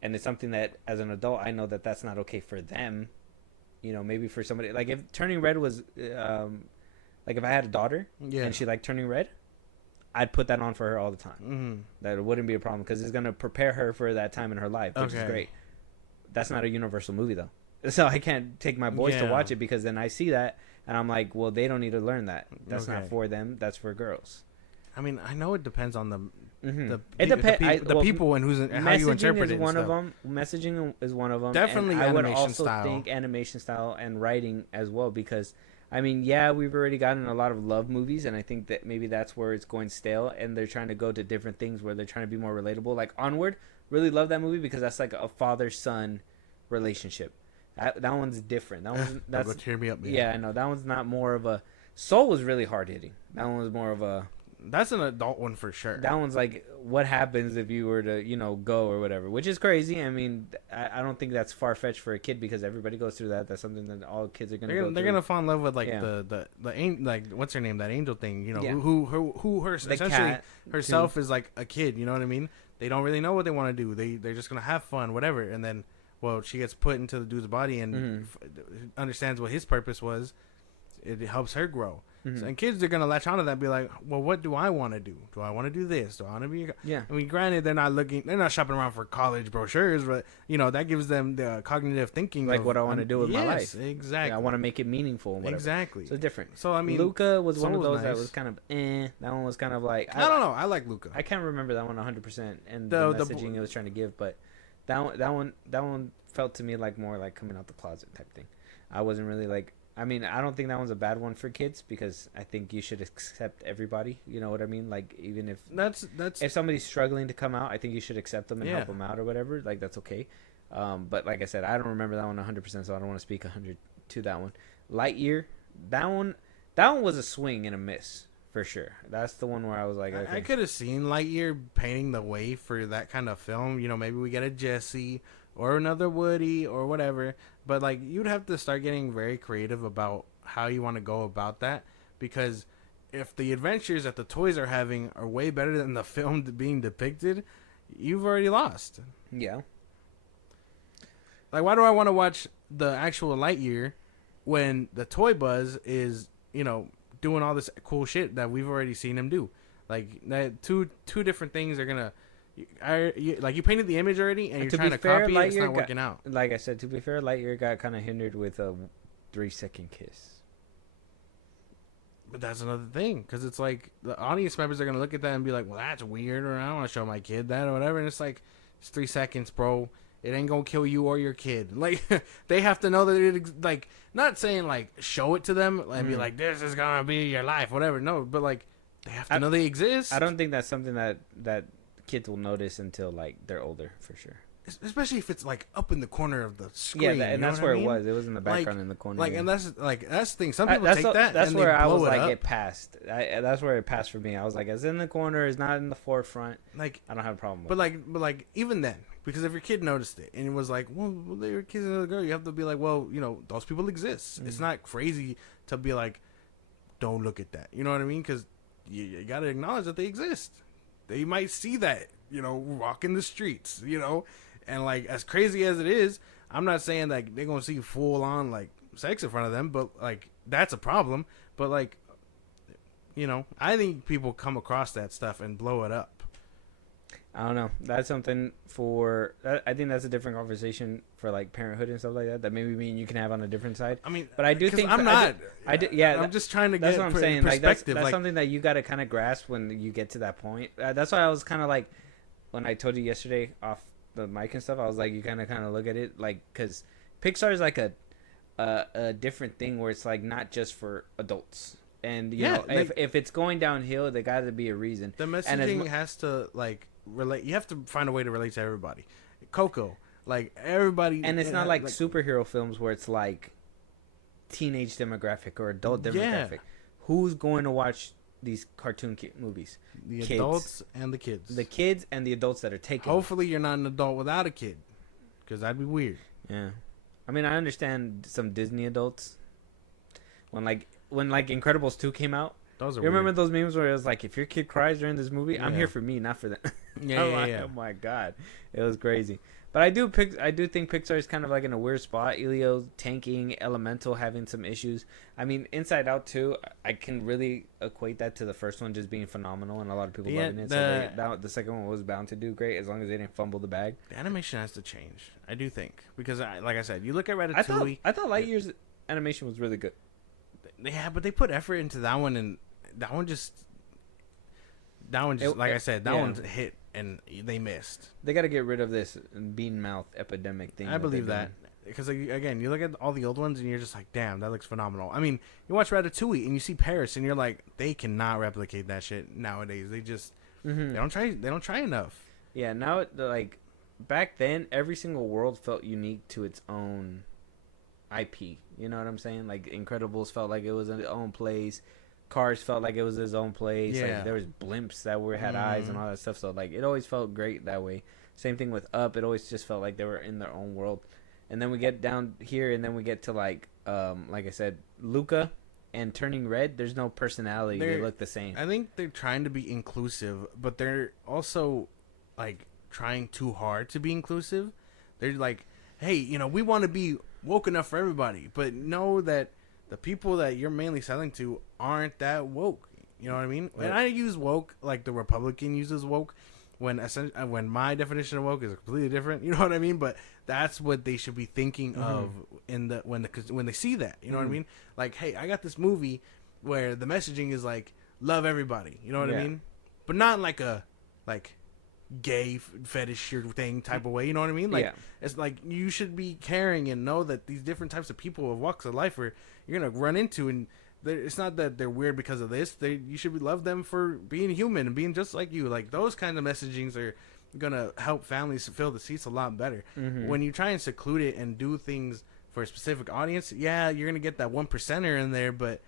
and it's something that as an adult I know that that's not okay for them. Maybe for somebody like if Turning Red was. Like if I had a daughter and she liked Turning Red, I'd put that on for her all the time. Mm-hmm. That it wouldn't be a problem because it's going to prepare her for that time in her life, which is great. That's not a universal movie though. So I can't take my boys to watch it because then I see that and I'm like, well, they don't need to learn that. That's not for them. That's for girls. I mean, I know it depends on the people and how you interpret it. Messaging is one of them. Definitely and animation I would also style. think animation style and writing as well because I mean, yeah, we've already gotten a lot of love movies, and I think that maybe that's where it's going stale, and they're trying to go to different things where they're trying to be more relatable. Like Onward, really love that movie because that's like a father-son relationship. That one's different. That's tear me up, man. Yeah, I know. That one's not more of a... Soul was really hard-hitting. That one was more of a... That's an adult one for sure. That one's like, what happens if you were to, go or whatever, which is crazy. I mean, I don't think that's far fetched for a kid because everybody goes through that. That's something that all kids are gonna go through. They're gonna fall in love with like the like what's her name, that angel thing. Who her The essentially cat, herself is like a kid. You know what I mean? They don't really know what they want to do. They're just gonna have fun, whatever. And then, well, she gets put into the dude's body and understands what his purpose was. It helps her grow. So, and kids are gonna latch onto that and be like, well, what do I want to do? Do I want to do this? Do I want to be? Yeah. I mean, granted, they're not shopping around for college brochures, but that gives them the cognitive thinking, like what I want to do with my life. Exactly. Yeah, I want to make it meaningful. And whatever. Exactly. So different. So I mean, Luca was one of those nice. that was kind of That one was kind of like I don't know. I like Luca. I can't remember that one 100% and the messaging it was trying to give, but that one felt to me like more like coming out the closet type thing. I wasn't really like. I mean, I don't think that one's a bad one for kids because I think you should accept everybody. You know what I mean? Like, even if if somebody's struggling to come out, I think you should accept them and help them out or whatever. Like, that's okay. But like I said, I don't remember that one 100%, so I don't want to speak 100 to that one. Lightyear, that one was a swing and a miss for sure. That's the one where I was like, okay. I could have seen Lightyear painting the way for that kind of film. Maybe we get a Jesse or another Woody or whatever. But like, you'd have to start getting very creative about how you want to go about that, because if the adventures that the toys are having are way better than the film being depicted, you've already lost. Yeah. Like, why do I want to watch the actual Lightyear when the Toy Buzz is, doing all this cool shit that we've already seen him do? Like, that two different things are gonna. You painted the image already, and you're trying to copy it. It's not working out. Like I said, to be fair, Lightyear got kind of hindered with a 3-second kiss. But that's another thing, because it's like the audience members are gonna look at that and be like, "Well, that's weird," or "I don't want to show my kid that," or whatever. And it's like, it's 3 seconds, bro. It ain't gonna kill you or your kid. Like, they have to know that not saying like show it to them and be like, "This is gonna be your life," whatever. No, but like, they have to know they exist. I don't think that's something that kids will notice until like they're older, for sure. Especially if it's like up in the corner of the screen. Yeah, and that's where it was. It was in the background in the corner. Like, and that's the thing. Some people take that. That's and where I was like, it passed. That's where it passed for me. I was like, it's in the corner. It's not in the forefront. Like, I don't have a problem with it. But like, even then, because if your kid noticed it and it was like, well, they were kissing another girl, you have to be like, well, those people exist. It's not crazy to be like, don't look at that. You know what I mean? Because you got to acknowledge that they exist. They might see that, walking the streets, and like, as crazy as it is, I'm not saying that they're gonna see full on like sex in front of them, but like, that's a problem. But like, I think people come across that stuff and blow it up. I don't know. That's something for. I think that's a different conversation for like parenthood and stuff like that. That maybe me and you can have on a different side. I mean, but I do think I'm not. Yeah, I'm just trying to that's get. What I'm saying. Perspective. That's something that you got to kind of grasp when you get to that point. That's why I was kind of like, when I told you yesterday off the mic and stuff, I was like, you kind of look at it like, because Pixar is like a different thing where it's like not just for adults. And you know, if it's going downhill, there got to be a reason. The messaging has to like relate. You have to find a way to relate to everybody. Coco, like everybody, and it's not like superhero films where it's like teenage demographic or adult demographic. Who's going to watch these cartoon movies? The adults and the kids. The kids and the adults that are taking. Hopefully, you're not an adult without a kid, because that'd be weird. Yeah, I mean, I understand some Disney adults when Incredibles 2 came out. Those are remember weird. Those memes where it was like, if your kid cries during this movie, I'm here for me, not for them. Yeah. Oh my god, it was crazy. But I do think Pixar is kind of like in a weird spot. Elio tanking, Elemental having some issues. I mean, Inside Out 2, I can really equate that to the first one just being phenomenal and a lot of people loving it. So the second one was bound to do great as long as they didn't fumble the bag. The animation has to change, I do think, because like I said, you look at Ratatouille. I thought Lightyear's animation was really good. Yeah, but they put effort into that one, and that one just like I said, that one's hit and they missed. They got to get rid of this bean mouth epidemic thing. I believe that, because again, you look at all the old ones and you're just like, damn, that looks phenomenal. I mean, you watch Ratatouille and you see Paris and you're like, they cannot replicate that shit nowadays. They just they don't try enough. Yeah, now like back then, every single world felt unique to its own IP. You know what I'm saying? Like Incredibles felt like it was in its own place. Cars felt like it was his own place. Yeah. Like there was blimps that had eyes and all that stuff. So like it always felt great that way. Same thing with Up. It always just felt like they were in their own world. And then we get down here, and then we get to like I said, Luca and Turning Red. There's no personality. They look the same. I think they're trying to be inclusive, but they're also like trying too hard to be inclusive. They're like, hey, you know, we want to be woke enough for everybody, but know that the people that you're mainly selling to aren't that woke. You know what I mean? When I use woke, like the Republican uses woke, when my definition of woke is completely different. You know what I mean? But that's what they should be thinking of when they see that. You know what I mean? Like, hey, I got this movie where the messaging is like love everybody. You know what I mean? But not like a gay fetish thing type of way. You know what I mean? Like it's like you should be caring and know that these different types of people of walks of life are you're gonna run into, and it's not that they're weird because of this. You should love them for being human and being just like you. Like those kind of messagings are gonna help families fill the seats a lot better. When you try and seclude it and do things for a specific audience, yeah, you're gonna get that 1%er in there, but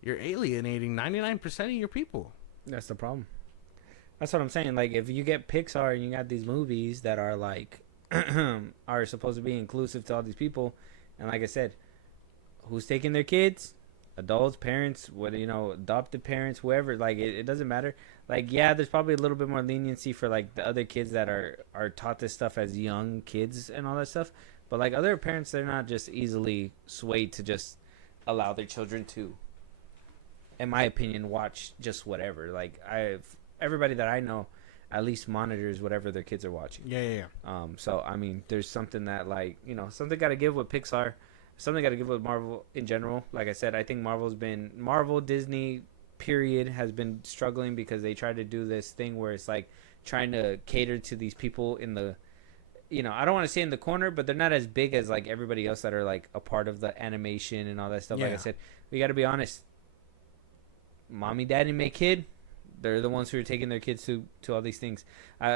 you're alienating 99% of your people. That's the problem. That's what I'm saying. Like, if you get Pixar and you got these movies that are like are supposed to be inclusive to all these people, and like I said, who's taking their kids? Adults, parents, adopted parents, whoever. Like, it doesn't matter. Like, yeah, there's probably a little bit more leniency for like the other kids that are taught this stuff as young kids and all that stuff. But like other parents, they're not just easily swayed to just allow their children to, in my opinion, watch just whatever. Like everybody that I know at least monitors whatever their kids are watching. Yeah. So I mean, there's something that something got to give with Pixar, something got to give with Marvel in general. Like I said, I think Marvel, Disney, period, has been struggling because they try to do this thing where it's like trying to cater to these people in the, I don't want to say in the corner, but they're not as big as like everybody else that are like a part of the animation and all that stuff. Yeah. Like I said, we got to be honest. Mommy, daddy, my kid. They're the ones who are taking their kids to all these things.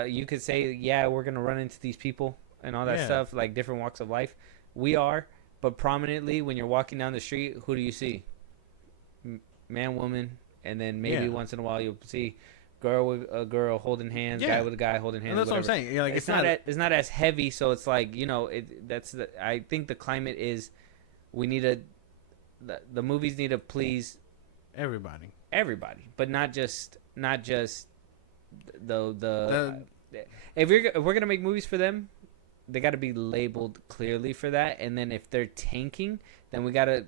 You could say, yeah, we're going to run into these people and all that stuff, like different walks of life. We are, but prominently when you're walking down the street, who do you see? Man, woman, and then maybe once in a while you'll see girl with a girl holding hands, guy with a guy holding hands. And that's whatever. What I'm saying. Like, it's not as heavy, so it's like, I think the climate is the movies need to please everybody, but not just the if we're gonna make movies for them, they got to be labeled clearly for that. And then if they're tanking, then we gotta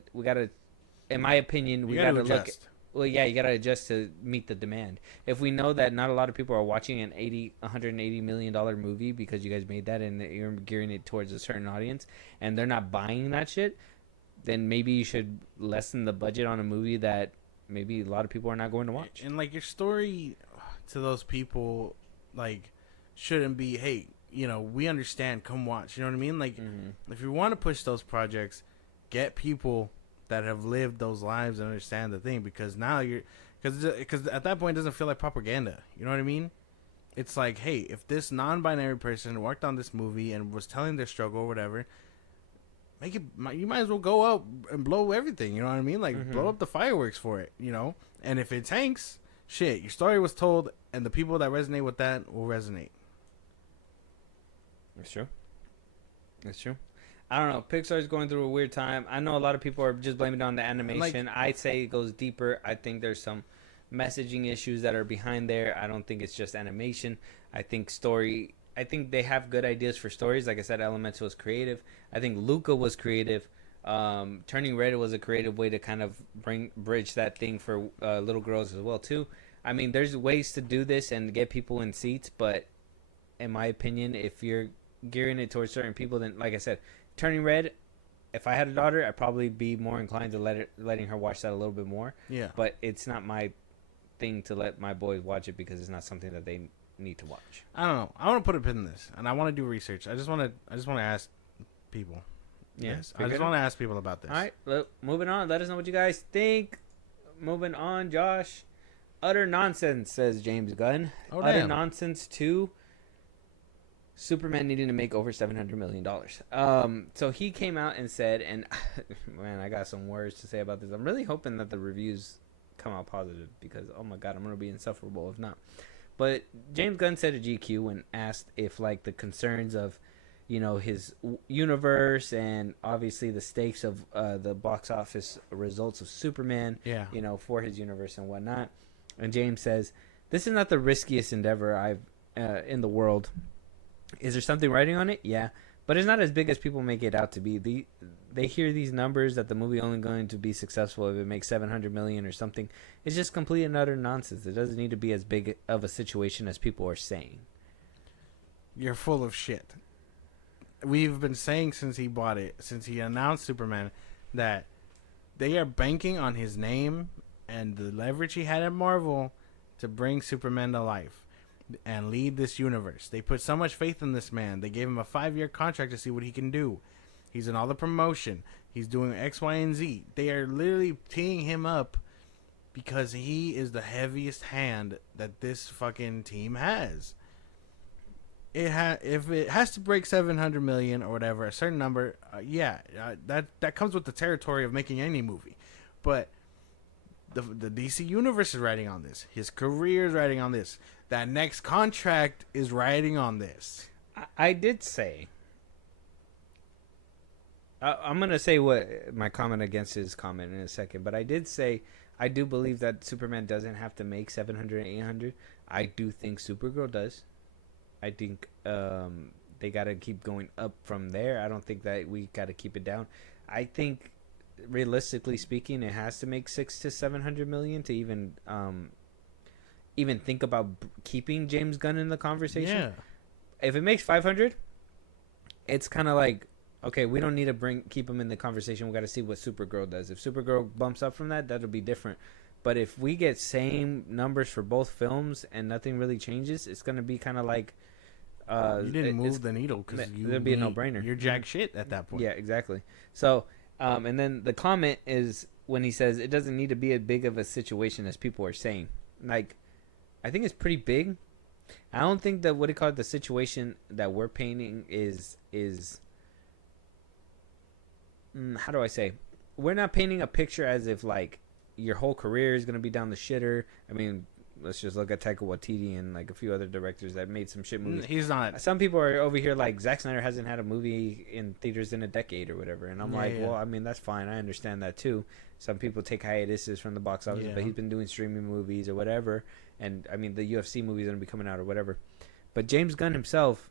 in my opinion, we gotta look. Well, yeah, you gotta adjust to meet the demand. If we know that not a lot of people are watching an $180 million movie because you guys made that and you're gearing it towards a certain audience, and they're not buying that shit, then maybe you should lessen the budget on a movie that maybe a lot of people are not going to watch. And like your story to those people, like, shouldn't be, hey, we understand, come watch. You know what I mean? Like, if you want to push those projects, get people that have lived those lives and understand the thing, because now because at that point it doesn't feel like propaganda. You know what I mean? It's like, hey, if this non-binary person worked on this movie and was telling their struggle or whatever, you might as well go out and blow everything. You know what I mean? Like, blow up the fireworks for it. And if it tanks, shit, your story was told, and the people that resonate with that will resonate. That's true. I don't know. Pixar's going through a weird time. I know a lot of people are just blaming it on the animation. I'd say it goes deeper. I think there's some messaging issues that are behind there. I don't think it's just animation. I think they have good ideas for stories. Like I said, Elemental was creative. I think Luca was creative. Turning Red was a creative way to kind of bridge that thing for little girls as well too. I mean, there's ways to do this and get people in seats, but in my opinion, if you're gearing it towards certain people, then like I said, Turning Red, if I had a daughter, I'd probably be more inclined to letting her watch that a little bit more. Yeah. But it's not my thing to let my boys watch it because it's not something that they need to watch. I don't know. I want to put a pin in this, and I want to do research. I just want to ask people. Yes. I just want to ask people about this. All right. Well, moving on. Let us know what you guys think. Moving on, Josh. Utter nonsense, says James Gunn. Oh, Utter damn. nonsense 2. Superman needing to make over $700 million. So he came out and said, and man, I got some words to say about this. I'm really hoping that the reviews come out positive because oh my god, I'm gonna be insufferable if not. But James Gunn said at GQ when asked if like the concerns of, you know, his universe and obviously the stakes of the box office results of Superman, you know, for his universe and whatnot. And James says, "This is not the riskiest endeavor I've in the world. Is there something writing on it? Yeah, but it's not as big as people make it out to be. They hear these numbers that the movie only going to be successful if it makes 700 million or something. It's just complete and utter nonsense. It doesn't need to be as big of a situation as people are saying." You're full of shit. We've been saying since he bought it, since he announced Superman, that they are banking on his name and the leverage he had at Marvel to bring Superman to life and lead this universe. They put so much faith in this man. They gave him a 5-year contract to see what he can do. He's in all the promotion. He's doing X, Y, and Z. They are literally teeing him up because he is the heaviest hand that this fucking team has. If it has to break 700 million or whatever, a certain number, that comes with the territory of making any movie. But the DC universe is riding on this. His career is riding on this. That next contract is riding on this. I did say, I'm gonna say what my comment against his comment in a second, but I did say I do believe that Superman doesn't have to make 700, 800. I do think Supergirl does. I think they got to keep going up from there. I don't think that we got to keep it down. I think, realistically speaking, it has to make 600 to 700 million to even think about keeping James Gunn in the conversation. Yeah. If it makes 500, it's kind of like, okay, we don't need to keep him in the conversation. We got to see what Supergirl does. If Supergirl bumps up from that, that'll be different. But if we get same numbers for both films and nothing really changes, it's gonna be kind of like you didn't move the needle because it'd be a no-brainer. You're jack shit at that point. Yeah, exactly. So, and then the comment is when he says it doesn't need to be as big of a situation as people are saying. Like, I think it's pretty big. I don't think that the situation that we're painting is how do I say? We're not painting a picture as if like your whole career is gonna be down the shitter. I mean, let's just look at Taika Waititi and like a few other directors that made some shit movies. He's not. Some people are over here like Zack Snyder hasn't had a movie in theaters in a decade or whatever, and I'm well, I mean that's fine. I understand that too. Some people take hiatuses from the box office, but he's been doing streaming movies or whatever, and I mean the UFC movies are gonna be coming out or whatever. But James Gunn himself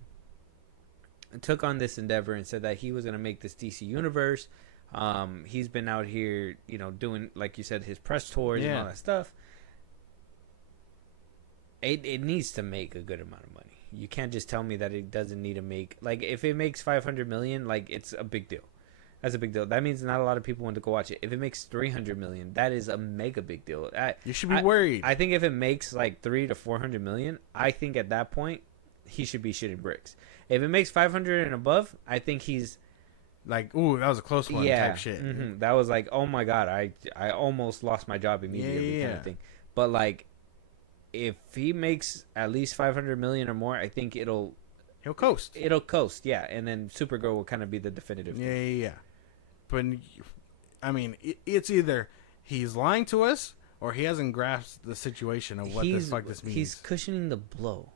took on this endeavor and said that he was gonna make this DC universe. He's been out here, you know, doing, like you said, his press tours and all that stuff. It needs to make a good amount of money. You can't just tell me that it doesn't need to make, like, if it makes 500 million, like, it's a big deal. That's a big deal. That means not a lot of people want to go watch it. If it makes 300 million, that is a mega big deal. You should be worried. I think if it makes like 300 to 400 million, I think at that point he should be shitting bricks. If it makes 500 and above, I think he's like, ooh, that was a close one type shit. Mm-hmm. That was like, oh my god, I almost lost my job immediately kind of thing. But like, if he makes at least 500 million or more, I think he'll coast. It'll coast, yeah. And then Supergirl will kind of be the definitive thing. Yeah. But I mean, it's either he's lying to us or he hasn't grasped the situation of what the fuck this means. He's cushioning the blow.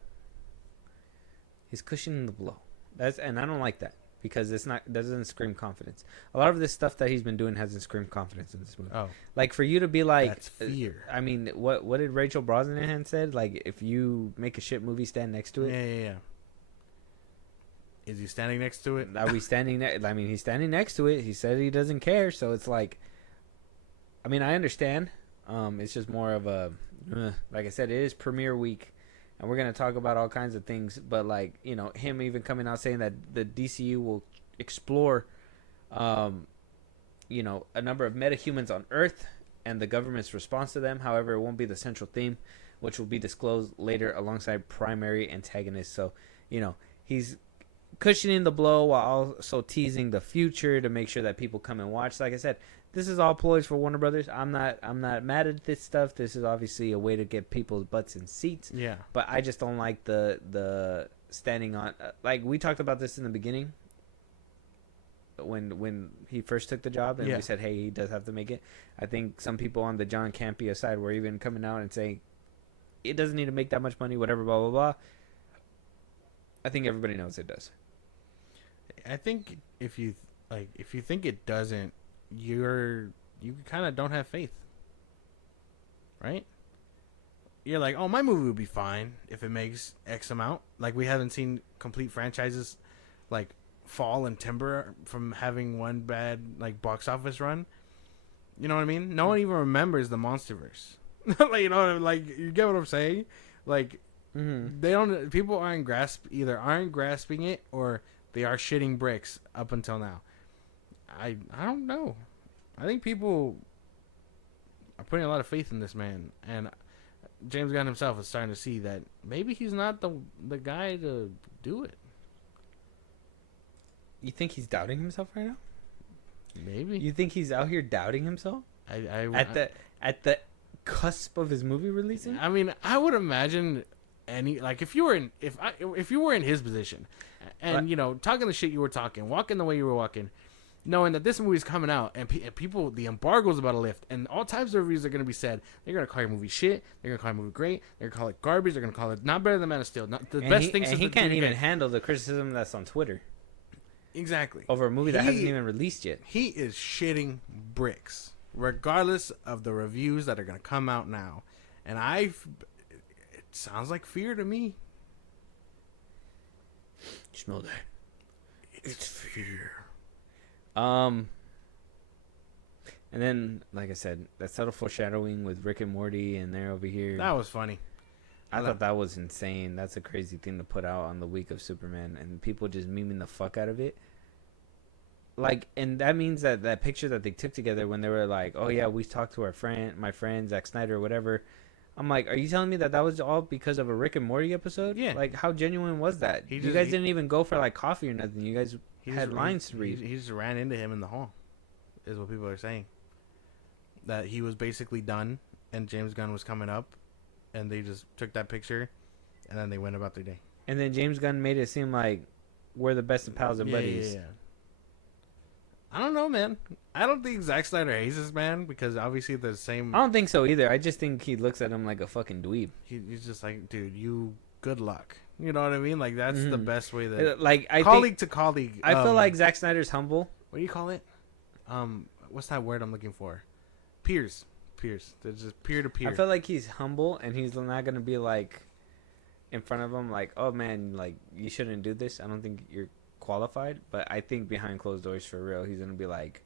And I don't like that. Because doesn't scream confidence. A lot of this stuff that he's been doing hasn't screamed confidence in this movie. Oh, like for you to be like, that's fear. I mean, what did Rachel Brosnahan said? Like, if you make a shit movie, stand next to it. Yeah. Is he standing next to it? Are we standing? I mean, he's standing next to it. He said he doesn't care. So it's like, I mean, I understand. It's just more of a, like I said, it is premiere week. And we're going to talk about all kinds of things. But, like, you know, him even coming out saying that the DCU will explore, you know, a number of metahumans on Earth and the government's response to them. However, it won't be the central theme, which will be disclosed later alongside primary antagonists. So, you know, he's cushioning the blow while also teasing the future to make sure that people come and watch. Like I said, this is all ploys for Warner Brothers. I'm not mad at this stuff. This is obviously a way to get people's butts in seats. Yeah. But I just don't like the standing on. Like we talked about this in the beginning. when he first took the job, and Yeah. we said, hey, he does have to make it. I think some people on the John Campea side were even coming out and saying it doesn't need to make that much money, whatever, blah blah blah. I think everybody knows it does. I think if you think it doesn't, you kind of don't have faith, right? You're like, oh, my movie would be fine if it makes X amount. Like, we haven't seen complete franchises like fall and timber from having one bad like box office run. You know what I mean? No one even remembers the MonsterVerse. Like, you know, like, you get what I'm saying? Like, they don't. People aren't grasping it, or they are shitting bricks up until now. I don't know. I think people are putting a lot of faith in this man, and James Gunn himself is starting to see that maybe he's not the guy to do it. You think he's doubting himself right now? Maybe. You think he's out here doubting himself at the cusp of his movie releasing? I mean, I would imagine if you were in his position, and you know, talking the shit you were talking, walking the way you were walking, knowing that this movie's coming out and people, the embargo's about to lift, and all types of reviews are going to be said. They're going to call your movie shit. They're going to call your movie great. They're going to call it garbage. They're going to call it not better than Man of Steel. Not the best thing. And he can't even handle the criticism that's on Twitter. Exactly. Over a movie that hasn't even released yet. He is shitting bricks, regardless of the reviews that are going to come out now. And it sounds like fear to me. You smell that? It's fear. And then, like I said, that subtle foreshadowing with Rick and Morty, and they're over here. That was funny. I thought that was insane. That's a crazy thing to put out on the week of Superman, and people just memeing the fuck out of it. Like, and that means that picture that they took together when they were like, "Oh yeah, we talked to my friend Zack Snyder or whatever." I'm like, are you telling me that was all because of a Rick and Morty episode? Yeah. Like, how genuine was that? You guys didn't even go for like coffee or nothing. You guys had lines to read. He just ran into him in the hall, is what people are saying. That he was basically done, and James Gunn was coming up, and they just took that picture, and then they went about their day. And then James Gunn made it seem like we're the best of pals and buddies. Yeah. I don't know, man. I don't think Zack Snyder hates this man, because obviously the same. I don't think so either. I just think he looks at him like a fucking dweeb. He's just like, dude, good luck. You know what I mean? Like, that's the best way that. Like, colleague to colleague. I feel like Zack Snyder's humble. What do you call it? What's that word I'm looking for? Peers. There's just peer to peer. I feel like he's humble, and he's not gonna be like in front of him like, oh man, like, you shouldn't do this. I don't think you're qualified. But I think behind closed doors, for real, he's gonna be like,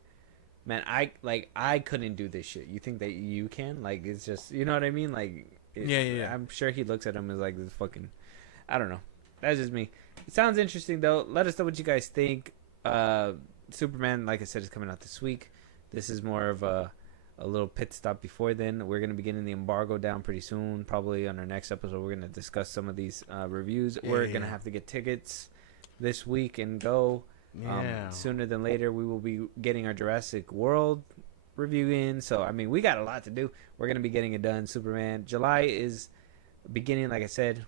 man, I couldn't do this shit. You think that you can? Like, it's just, you know what I mean? Like, yeah. I'm sure he looks at him as like this fucking, I don't know. That's just me. It sounds interesting though. Let us know what you guys think. Superman, like I said, is coming out this week. This is more of a little pit stop before then. We're going to be getting the embargo down pretty soon. Probably on our next episode, we're going to discuss some of these reviews. We're going to have to get tickets this week and go. Sooner than later, we will be getting our Jurassic World review in. So, I mean, we got a lot to do. We're going to be getting it done. Superman. July is beginning, like I said.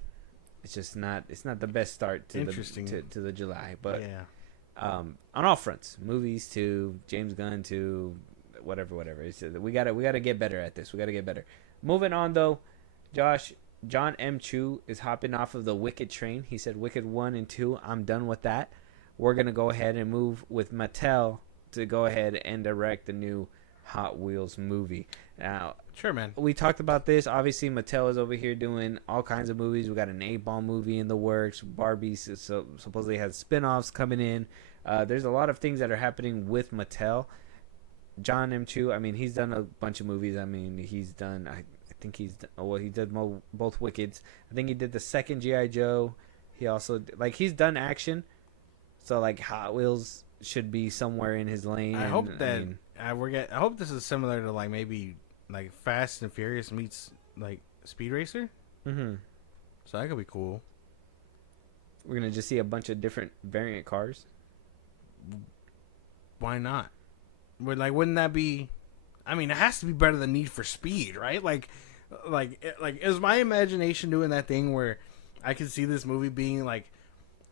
It's just not. It's not the best start to the July, but on all fronts, movies to James Gunn to whatever. It's we gotta get better at this. We gotta get better. Moving on though, Josh, John M. Chu is hopping off of the Wicked train. He said Wicked 1 and 2, I'm done with that. We're gonna go ahead and move with Mattel to go ahead and direct the new Hot Wheels movie. Now, sure, man. We talked about this. Obviously, Mattel is over here doing all kinds of movies. We got an 8-Ball movie in the works. Barbie supposedly has spin-offs coming in. There's a lot of things that are happening with Mattel. John M. Chu, I mean, he's done a bunch of movies. I mean, he's done, I think he did both Wickeds. I think he did the second G.I. Joe. He also, like, he's done action. So, like, Hot Wheels should be somewhere in his lane. I hope this is similar to, like, maybe like Fast and Furious meets like Speed Racer. Mm-hmm. So that could be cool. We're gonna just see a bunch of different variant cars. Why not? Wouldn't that be? I mean, it has to be better than Need for Speed, right? Like, is my imagination doing that thing where I could see this movie being like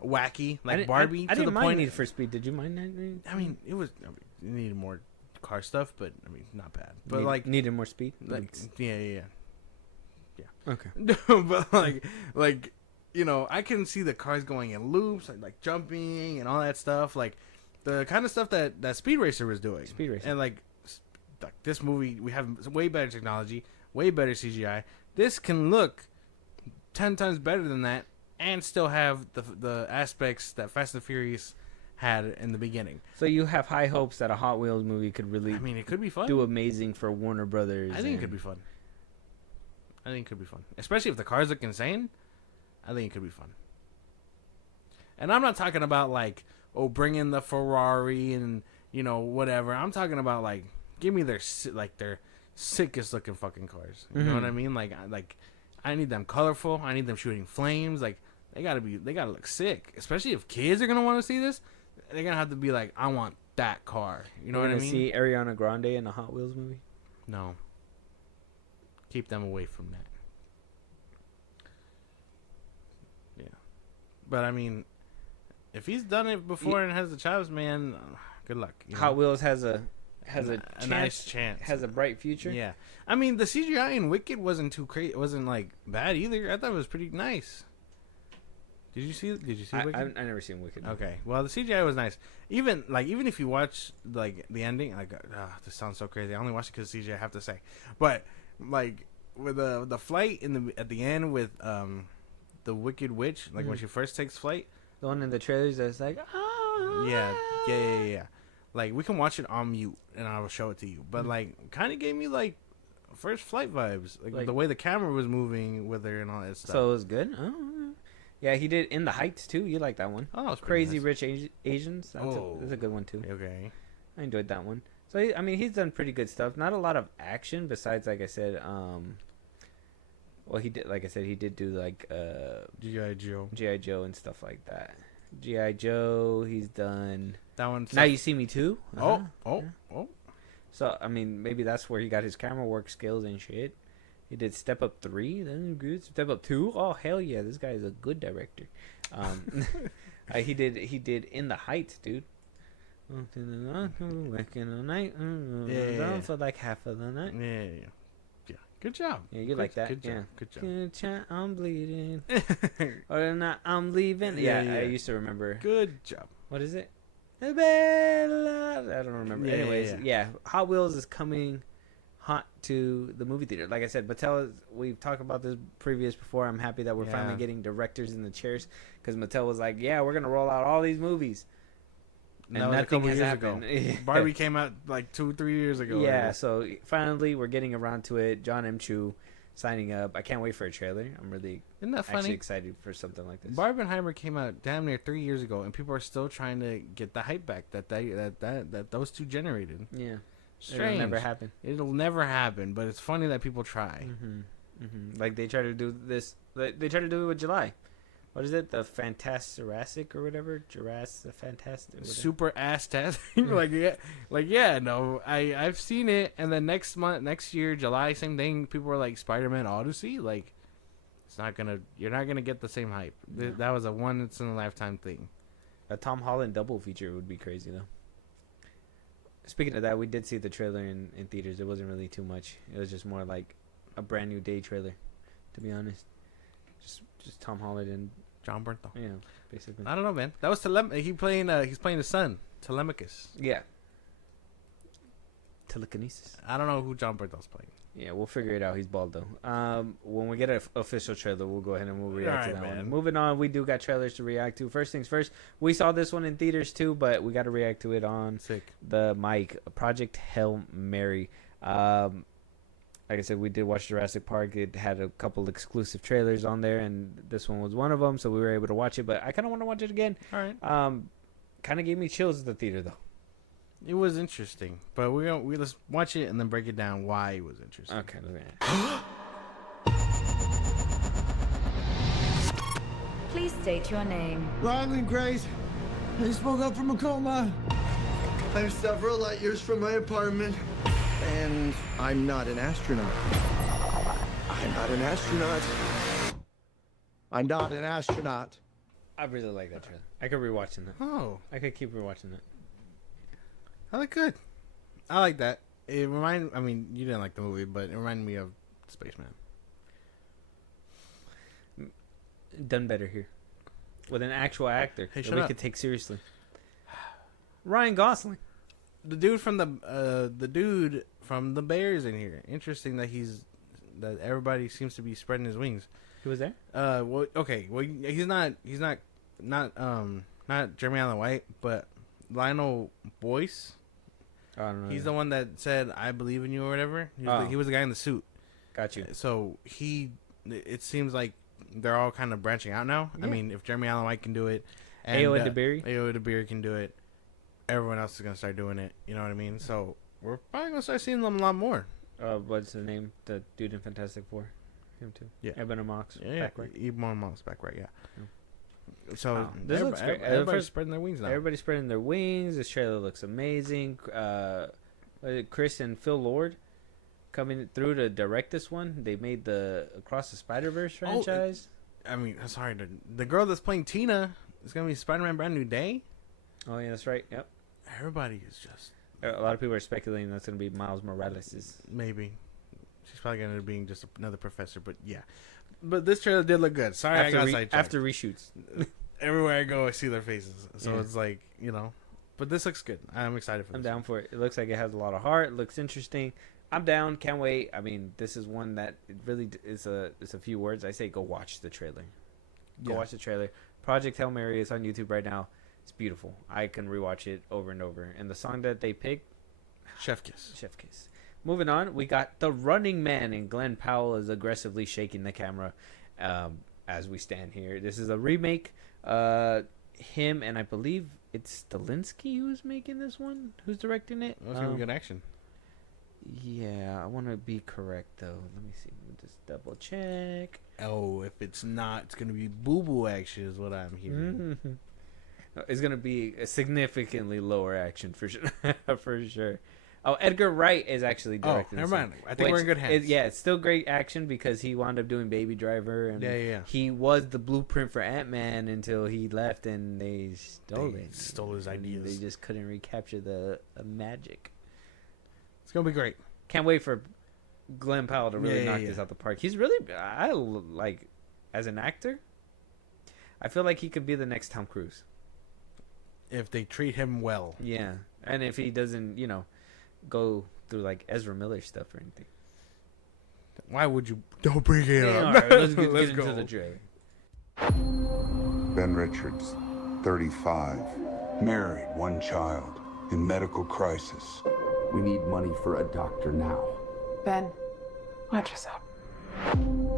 wacky, I like didn't- Barbie. I to the didn't mind point. Need for Speed. Did you mind that? I mean, it was. I mean, it needed more car stuff, but I mean, not bad. But needed more speed. like yeah. Okay. But like you know, I can see the cars going in loops, like jumping and all that stuff, like the kind of stuff that Speed Racer was doing. Speed Racer. And like this movie, we have way better technology, way better CGI. This can look 10 times better than that, and still have the aspects that Fast and Furious had in the beginning. So you have high hopes that a Hot Wheels movie could really I mean, it could be fun. do amazing for Warner Brothers. I think it could be fun. Especially if the cars look insane. I think it could be fun. And I'm not talking about like, bring in the Ferrari and, you know, whatever. I'm talking about like, give me their sickest looking fucking cars. You know what I mean? Like I need them colorful. I need them shooting flames. Like they gotta look sick. Especially if kids are gonna want to see this, they're gonna have to be like, I want that car. You know what I mean? See Ariana Grande in a Hot Wheels movie? No. Keep them away from that. Yeah. But I mean, if he's done it before and has the chops, man, good luck. Hot Wheels has a nice chance. Has a bright future. Yeah. I mean, the CGI in Wicked wasn't too crazy. It wasn't like bad either. I thought it was pretty nice. Did you see Wicked? I never seen Wicked. Okay. Well, the CGI was nice. Even if you watch like the ending, like this sounds so crazy. I only watched it because CGI. I have to say, but like with the flight at the end with the Wicked Witch, like when she first takes flight. The one in the trailers that's like, Yeah. Like we can watch it on mute and I will show it to you. But like, kind of gave me like first flight vibes, like the way the camera was moving with her and all that stuff. So it was good. Oh. Yeah, he did In the Heights too. You like that one? Oh, it's Crazy nice. Rich Asians. That's a good one too. Okay. I enjoyed that one. So I mean, he's done pretty good stuff. Not a lot of action besides, like I said, well, he did, like I said, he did do like G.I. Joe and stuff like that. G.I. Joe, he's done. That one. Now You See Me Too. Oh. So I mean, maybe that's where he got his camera work skills and shit. He did Step Up 3, then good. Step Up 2. Oh hell yeah, this guy is a good director. He did In the Heights, dude. Working all night, down for like half of the night. Yeah. Good job. Yeah, you like that? Good job. Yeah. Good job. Good job. I'm bleeding. Or not, I'm leaving. Yeah, I used to remember. Good job. What is it? Bella. I don't remember. Yeah, Anyways, yeah. Hot Wheels is coming hot to the movie theater. Like I said, Mattel, we've talked about this before. I'm happy that we're finally getting directors in the chairs because Mattel was like, yeah, we're going to roll out all these movies. And that was a couple has years happened. ago. Barbie came out like 2-3 years ago. Yeah, so finally we're getting around to it. John M. Chu signing up. I can't wait for a trailer. I'm really Isn't that funny? actually excited for something like this. Barbenheimer came out damn near 3 years ago, and people are still trying to get the hype back that those two generated. Yeah. Strange. It'll never happen. It'll never happen, but it's funny that people try. Like they try to do this. They try to do it with July. What is it? The Fantastic or whatever? Jurassic Fantastic. Super ass-tastic. No, I've seen it, and then next year, July, same thing. People were like Spider-Man Odyssey. Like, you're not gonna get the same hype. No. That was a once in a lifetime thing. A Tom Holland double feature would be crazy though. Speaking of that, we did see the trailer in theaters. It wasn't really too much. It was just more like a brand new day trailer, to be honest. Just Tom Holland and John Bernthal. Yeah, basically. I don't know, man. That was he's playing his son, Telemachus. Yeah. Telekinesis. I don't know who John Bernthal's playing. Yeah, we'll figure it out. He's bald though. When we get an official trailer, we'll go ahead and we'll react to that one. Moving on, we do got trailers to react to. First things first, we saw this one in theaters too, but we got to react to it on the mic. Project Hail Mary. Like I said, we did watch Jurassic Park. It had a couple exclusive trailers on there, and this one was one of them, so we were able to watch it. But I kind of want to watch it again. All right. Kind of gave me chills at the theater though. It was interesting, but let's watch it and then break it down why it was interesting. Okay. Please state your name. Ryland Grace. I spoke up from a coma. I'm several light years from my apartment. And I'm not an astronaut. I'm not an astronaut. I'm not an astronaut. I really like that trailer. I could rewatching that. Oh, I could keep rewatching that. I like good. I like that. I mean, you didn't like the movie, but it reminded me of Spaceman. Done better here. With an actual actor Hey, that shut we up. could take seriously. Ryan Gosling. The dude from the Bears in here. Interesting that everybody seems to be spreading his wings. Who was there? Well, okay. Well, he's not Jeremy Allen White, but Lionel Boyce. I don't know. He's the one that said "I believe in you" or whatever. He was the guy in the suit. Got you. So it seems like they're all kind of branching out now. Yeah. I mean, if Jeremy Allen White can do it, and Ayo DeBerry can do it, everyone else is gonna start doing it. You know what I mean? So we're probably gonna start seeing them a lot more. What's the name? The dude in Fantastic Four. Him too. Yeah. Eben Mox. Yeah, Back right. Even Moss back right. Yeah. So Wow. This looks great. Everybody's spreading their wings now. Everybody's spreading their wings. This trailer looks amazing. Chris and Phil Lord coming through to direct this one. They made the Across the Spider-Verse franchise. I mean, sorry, the girl that's playing Tina is gonna be Spider-Man: Brand New Day. Oh yeah, that's right. Yep. Everybody is just A lot of people are speculating that's going to be Miles Morales'. maybe. She's probably gonna end up being just another professor, but yeah. But this trailer did look good. Sorry, I got sidetracked. After reshoots. Everywhere I go, I see their faces, so Yeah. it's like, you know. But this looks good. I'm excited for this. I'm down for it. It looks like it has a lot of heart. It looks interesting. I'm down. Can't wait. I mean, this is one that it really is a few words. I say go watch the trailer. Go watch the trailer. Project Hail Mary is on YouTube right now. It's beautiful. I can rewatch it over and over. And the song that they picked, Chef Kiss. Chef Kiss. Moving on, we got The Running Man, and Glenn Powell is aggressively shaking the camera as we stand here. This is a remake. Him and I believe it's Stalinsky who's making this one. Who's directing it? That's gonna be good action. Yeah, I want to be correct though. Let me see. Let me just double check. Oh, if it's not, it's gonna be boo boo action, is what I'm hearing. It's gonna be a significantly lower action for sure. For sure. Oh, Edgar Wright is actually directing. Never this mind. one, I think we're in good hands. Yeah, it's still great action because he wound up doing Baby Driver, and Yeah. he was the blueprint for Ant-Man until he left, and they stole it. Stole his ideas. They just couldn't recapture the magic. It's gonna be great. Can't wait for Glenn Powell to really knock Yeah. this out the park. He's really, I like, as an actor, I feel like he could be the next Tom Cruise. If they treat him well. Yeah, and if he doesn't, go through like Ezra Miller stuff or anything. Why would you? Don't bring it Hey, up. all right, let's get Let's into go. the trailer. Ben Richards, 35, married, one child, in medical crisis. We need money for a doctor now. Ben, watch yourself.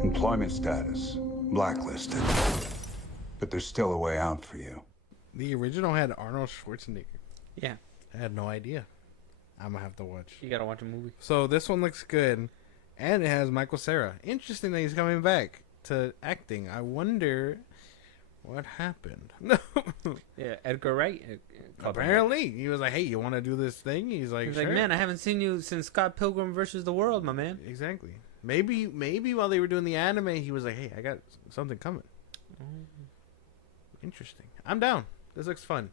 Employment status, blacklisted. But there's still a way out for you. The original had Arnold Schwarzenegger. Yeah, I had no idea. I'm gonna have to watch. you gotta watch a movie. So this one looks good, and it has Michael Cera. Interesting that he's coming back to acting. I wonder what happened. Yeah, Edgar Wright. Apparently, he was like, "Hey, you want to do this thing?" He's like, He's "Sure." like, man, I haven't seen you since Scott Pilgrim versus the World, my man. Exactly. Maybe while they were doing the anime, he was like, "Hey, I got something coming." Interesting. I'm down. This looks fun.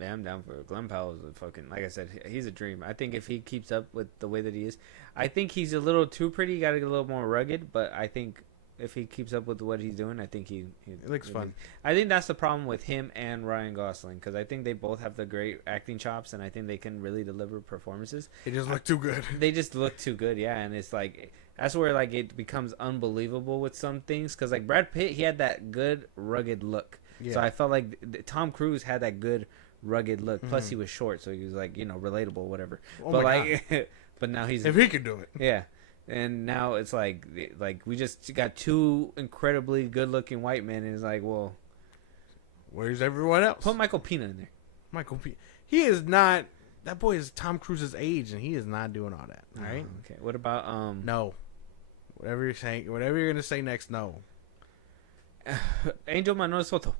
Yeah, I'm down for it. Glenn Powell is a fucking, like I said, he's a dream. I think if he keeps up with the way that he is, I think he's a little too pretty. Got to get a little more rugged, but I think if he keeps up with what he's doing, I think it looks fun. I think that's the problem with him and Ryan Gosling, because I think they both have the great acting chops, and I think they can really deliver performances. It just looked too good. They just look too good, yeah, and it's like that's where like it becomes unbelievable with some things, because like Brad Pitt, he had that good rugged look. Yeah. So I felt like Tom Cruise had that good rugged look. Plus he was short, so he was like relatable, whatever. Oh but my like, but now he's If he could do it. yeah. And now it's like we just got two incredibly good-looking white men, and it's like, well, Where's everyone else? put Michael Pena in there. Michael P. He is not. That boy is Tom Cruise's age, and he is not doing all that. All right. Okay. What about No. Whatever you're saying, whatever you're gonna say next, no. Angel Manuel Soto?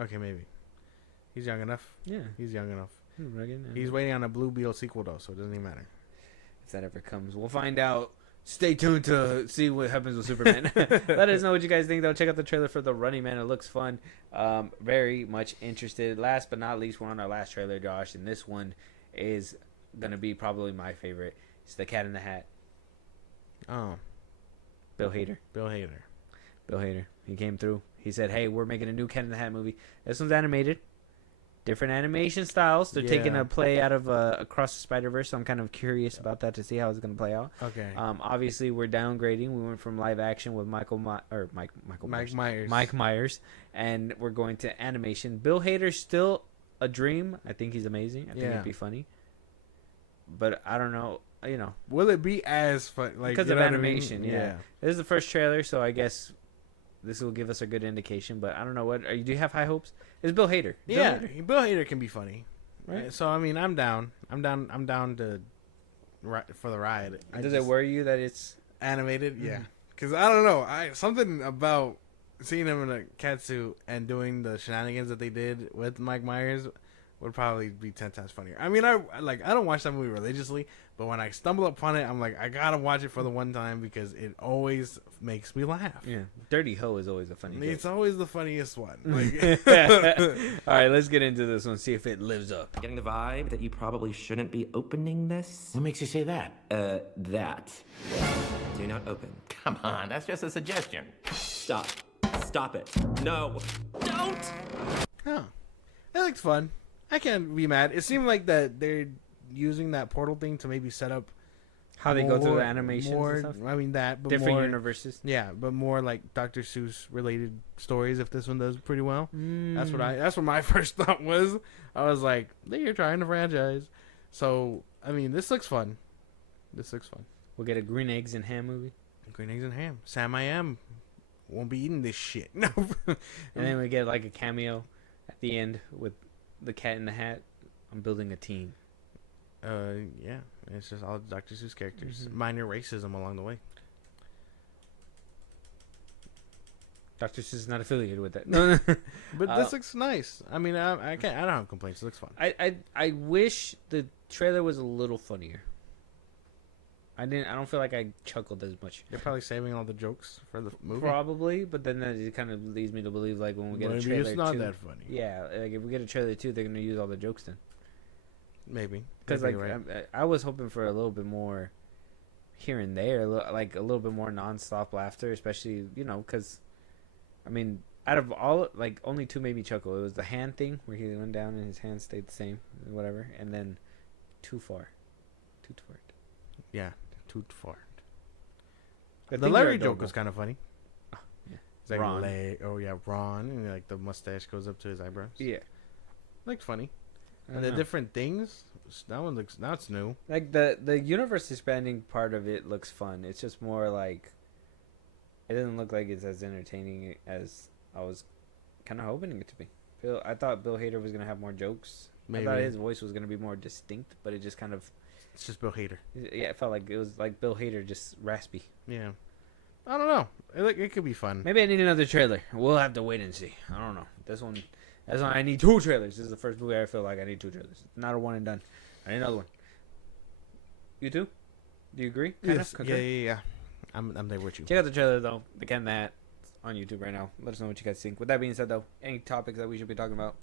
Okay, maybe. He's young enough. Yeah. He's young enough. Rugged, He's waiting on a Blue Beetle sequel though, so it doesn't even matter. if that ever comes, we'll find out stay tuned to see what happens with Superman. Let us know what you guys think, though. Check out the trailer for The Running Man. It looks fun. Very much interested. Last but not least, we're on our last trailer, Josh, and this one is going to be probably my favorite. It's The Cat in the Hat. Oh. Bill Hader. Bill Hader. He came through. He said, hey, we're making a new Cat in the Hat movie. This one's animated. Different animation styles. They're taking a play out of Across the Spider-Verse, so I'm kind of curious about that to see how it's going to play out. Okay. Obviously, we're downgrading. We went from live action with Mike Myers, and we're going to animation. Bill Hader's still a dream. I think he's amazing. I think it'd be funny. But I don't know. Will it be as fun? Like, because of animation, yeah. This is the first trailer, so I guess this will give us a good indication. But I don't know what. Do you have high hopes? It's Bill Hader. Bill Hader can be funny, right? So I mean, I'm down. I'm down to for the ride. Does it worry you that it's animated? Mm-hmm. Yeah, because I don't know. Something about seeing him in a catsuit and doing the shenanigans that they did with Mike Myers would probably be 10 times funnier. I mean, I don't watch that movie religiously, but when I stumble upon it, I'm like, I gotta watch it for the one time because it always makes me laugh. Yeah, Dirty Ho is always a funny. It's always the funniest one. All right, let's get into this one. See if it lives up. Getting the vibe that you probably shouldn't be opening this. What makes you say that? That. Do not open. Come on, that's just a suggestion. Stop. Stop it. No. Don't. Oh, that looks fun. I can't be mad. It seemed like that they're using that portal thing to maybe set up how they go through the animations and stuff. I mean that, but different universes. Yeah, but more like Dr. Seuss related stories. If this one does pretty well, that's what my first thought was. I was like, they're trying to franchise. So I mean, this looks fun. We'll get a Green Eggs and Ham movie. Green Eggs and Ham. Sam I Am won't be eating this shit. No. And then we get like a cameo at the end with the Cat in the Hat. I'm building a team. Yeah, it's just all Dr. Seuss characters. Minor racism along the way. Dr. Seuss is not affiliated with that. But this looks nice. I mean, I don't have complaints. It looks fun. I wish the trailer was a little funnier. I don't feel like I chuckled as much. They're probably saving all the jokes for the movie. Probably, but then that it kind of leads me to believe like when we get a trailer, it's not that funny. Yeah, like if we get a trailer 2, they're gonna use all the jokes then. Maybe because like right. I was hoping for a little bit more here and there, like a little bit more nonstop laughter, especially because I mean out of all like only 2 made me chuckle. It was the hand thing where he went down and his hand stayed the same, whatever, and then too far. Yeah. Too far. The Larry joke was kind of funny. Oh, yeah. It's like Ron. Ron, and like the mustache goes up to his eyebrows. Yeah, looked funny. And the different things. That one looks. Now it's new. Like the universe expanding part of it looks fun. It's just more like it doesn't look like it's as entertaining as I was kind of hoping it to be. I thought Bill Hader was gonna have more jokes. Maybe. I thought his voice was gonna be more distinct, but it just kind of. It's just Bill Hader. Yeah, it felt like it was like Bill Hader, just raspy. Yeah. I don't know. It could be fun. Maybe I need another trailer. We'll have to wait and see. I don't know. That's one. I need 2 trailers. This is the first movie I feel like I need 2 trailers. Not a one and done. I need another one. You too? Do you agree? Yes. Yeah. I'm there with you. Check out the trailer though. The Cat in the Hat on YouTube right now. Let us know what you guys think. With that being said though, any topics that we should be talking about,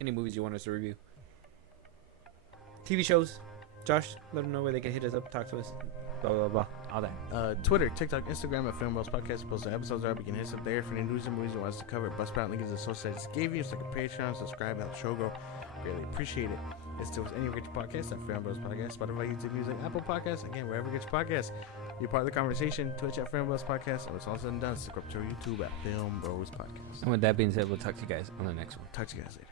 any movies you want us to review, TV shows. Josh, let them know where they can hit us up, talk to us, blah, blah, blah, all that. Twitter, TikTok, Instagram at FilmBros Podcast. Post the episodes are up. You can hit us up there for any news and movies you want us to cover. Buzzsprout link is the source that just gave you. It's like a Patreon. Subscribe, help the show grow. Really appreciate it. It's still any rich podcast at FilmBros Podcast, Spotify, YouTube Music, Apple Podcasts. Again, wherever you get your podcasts. Be part of the conversation. Twitch at FilmBros Podcast. And it's all said and done. Subscribe to our YouTube at FilmBros Podcast. And with that being said, we'll talk to you guys on the next one. Talk to you guys later.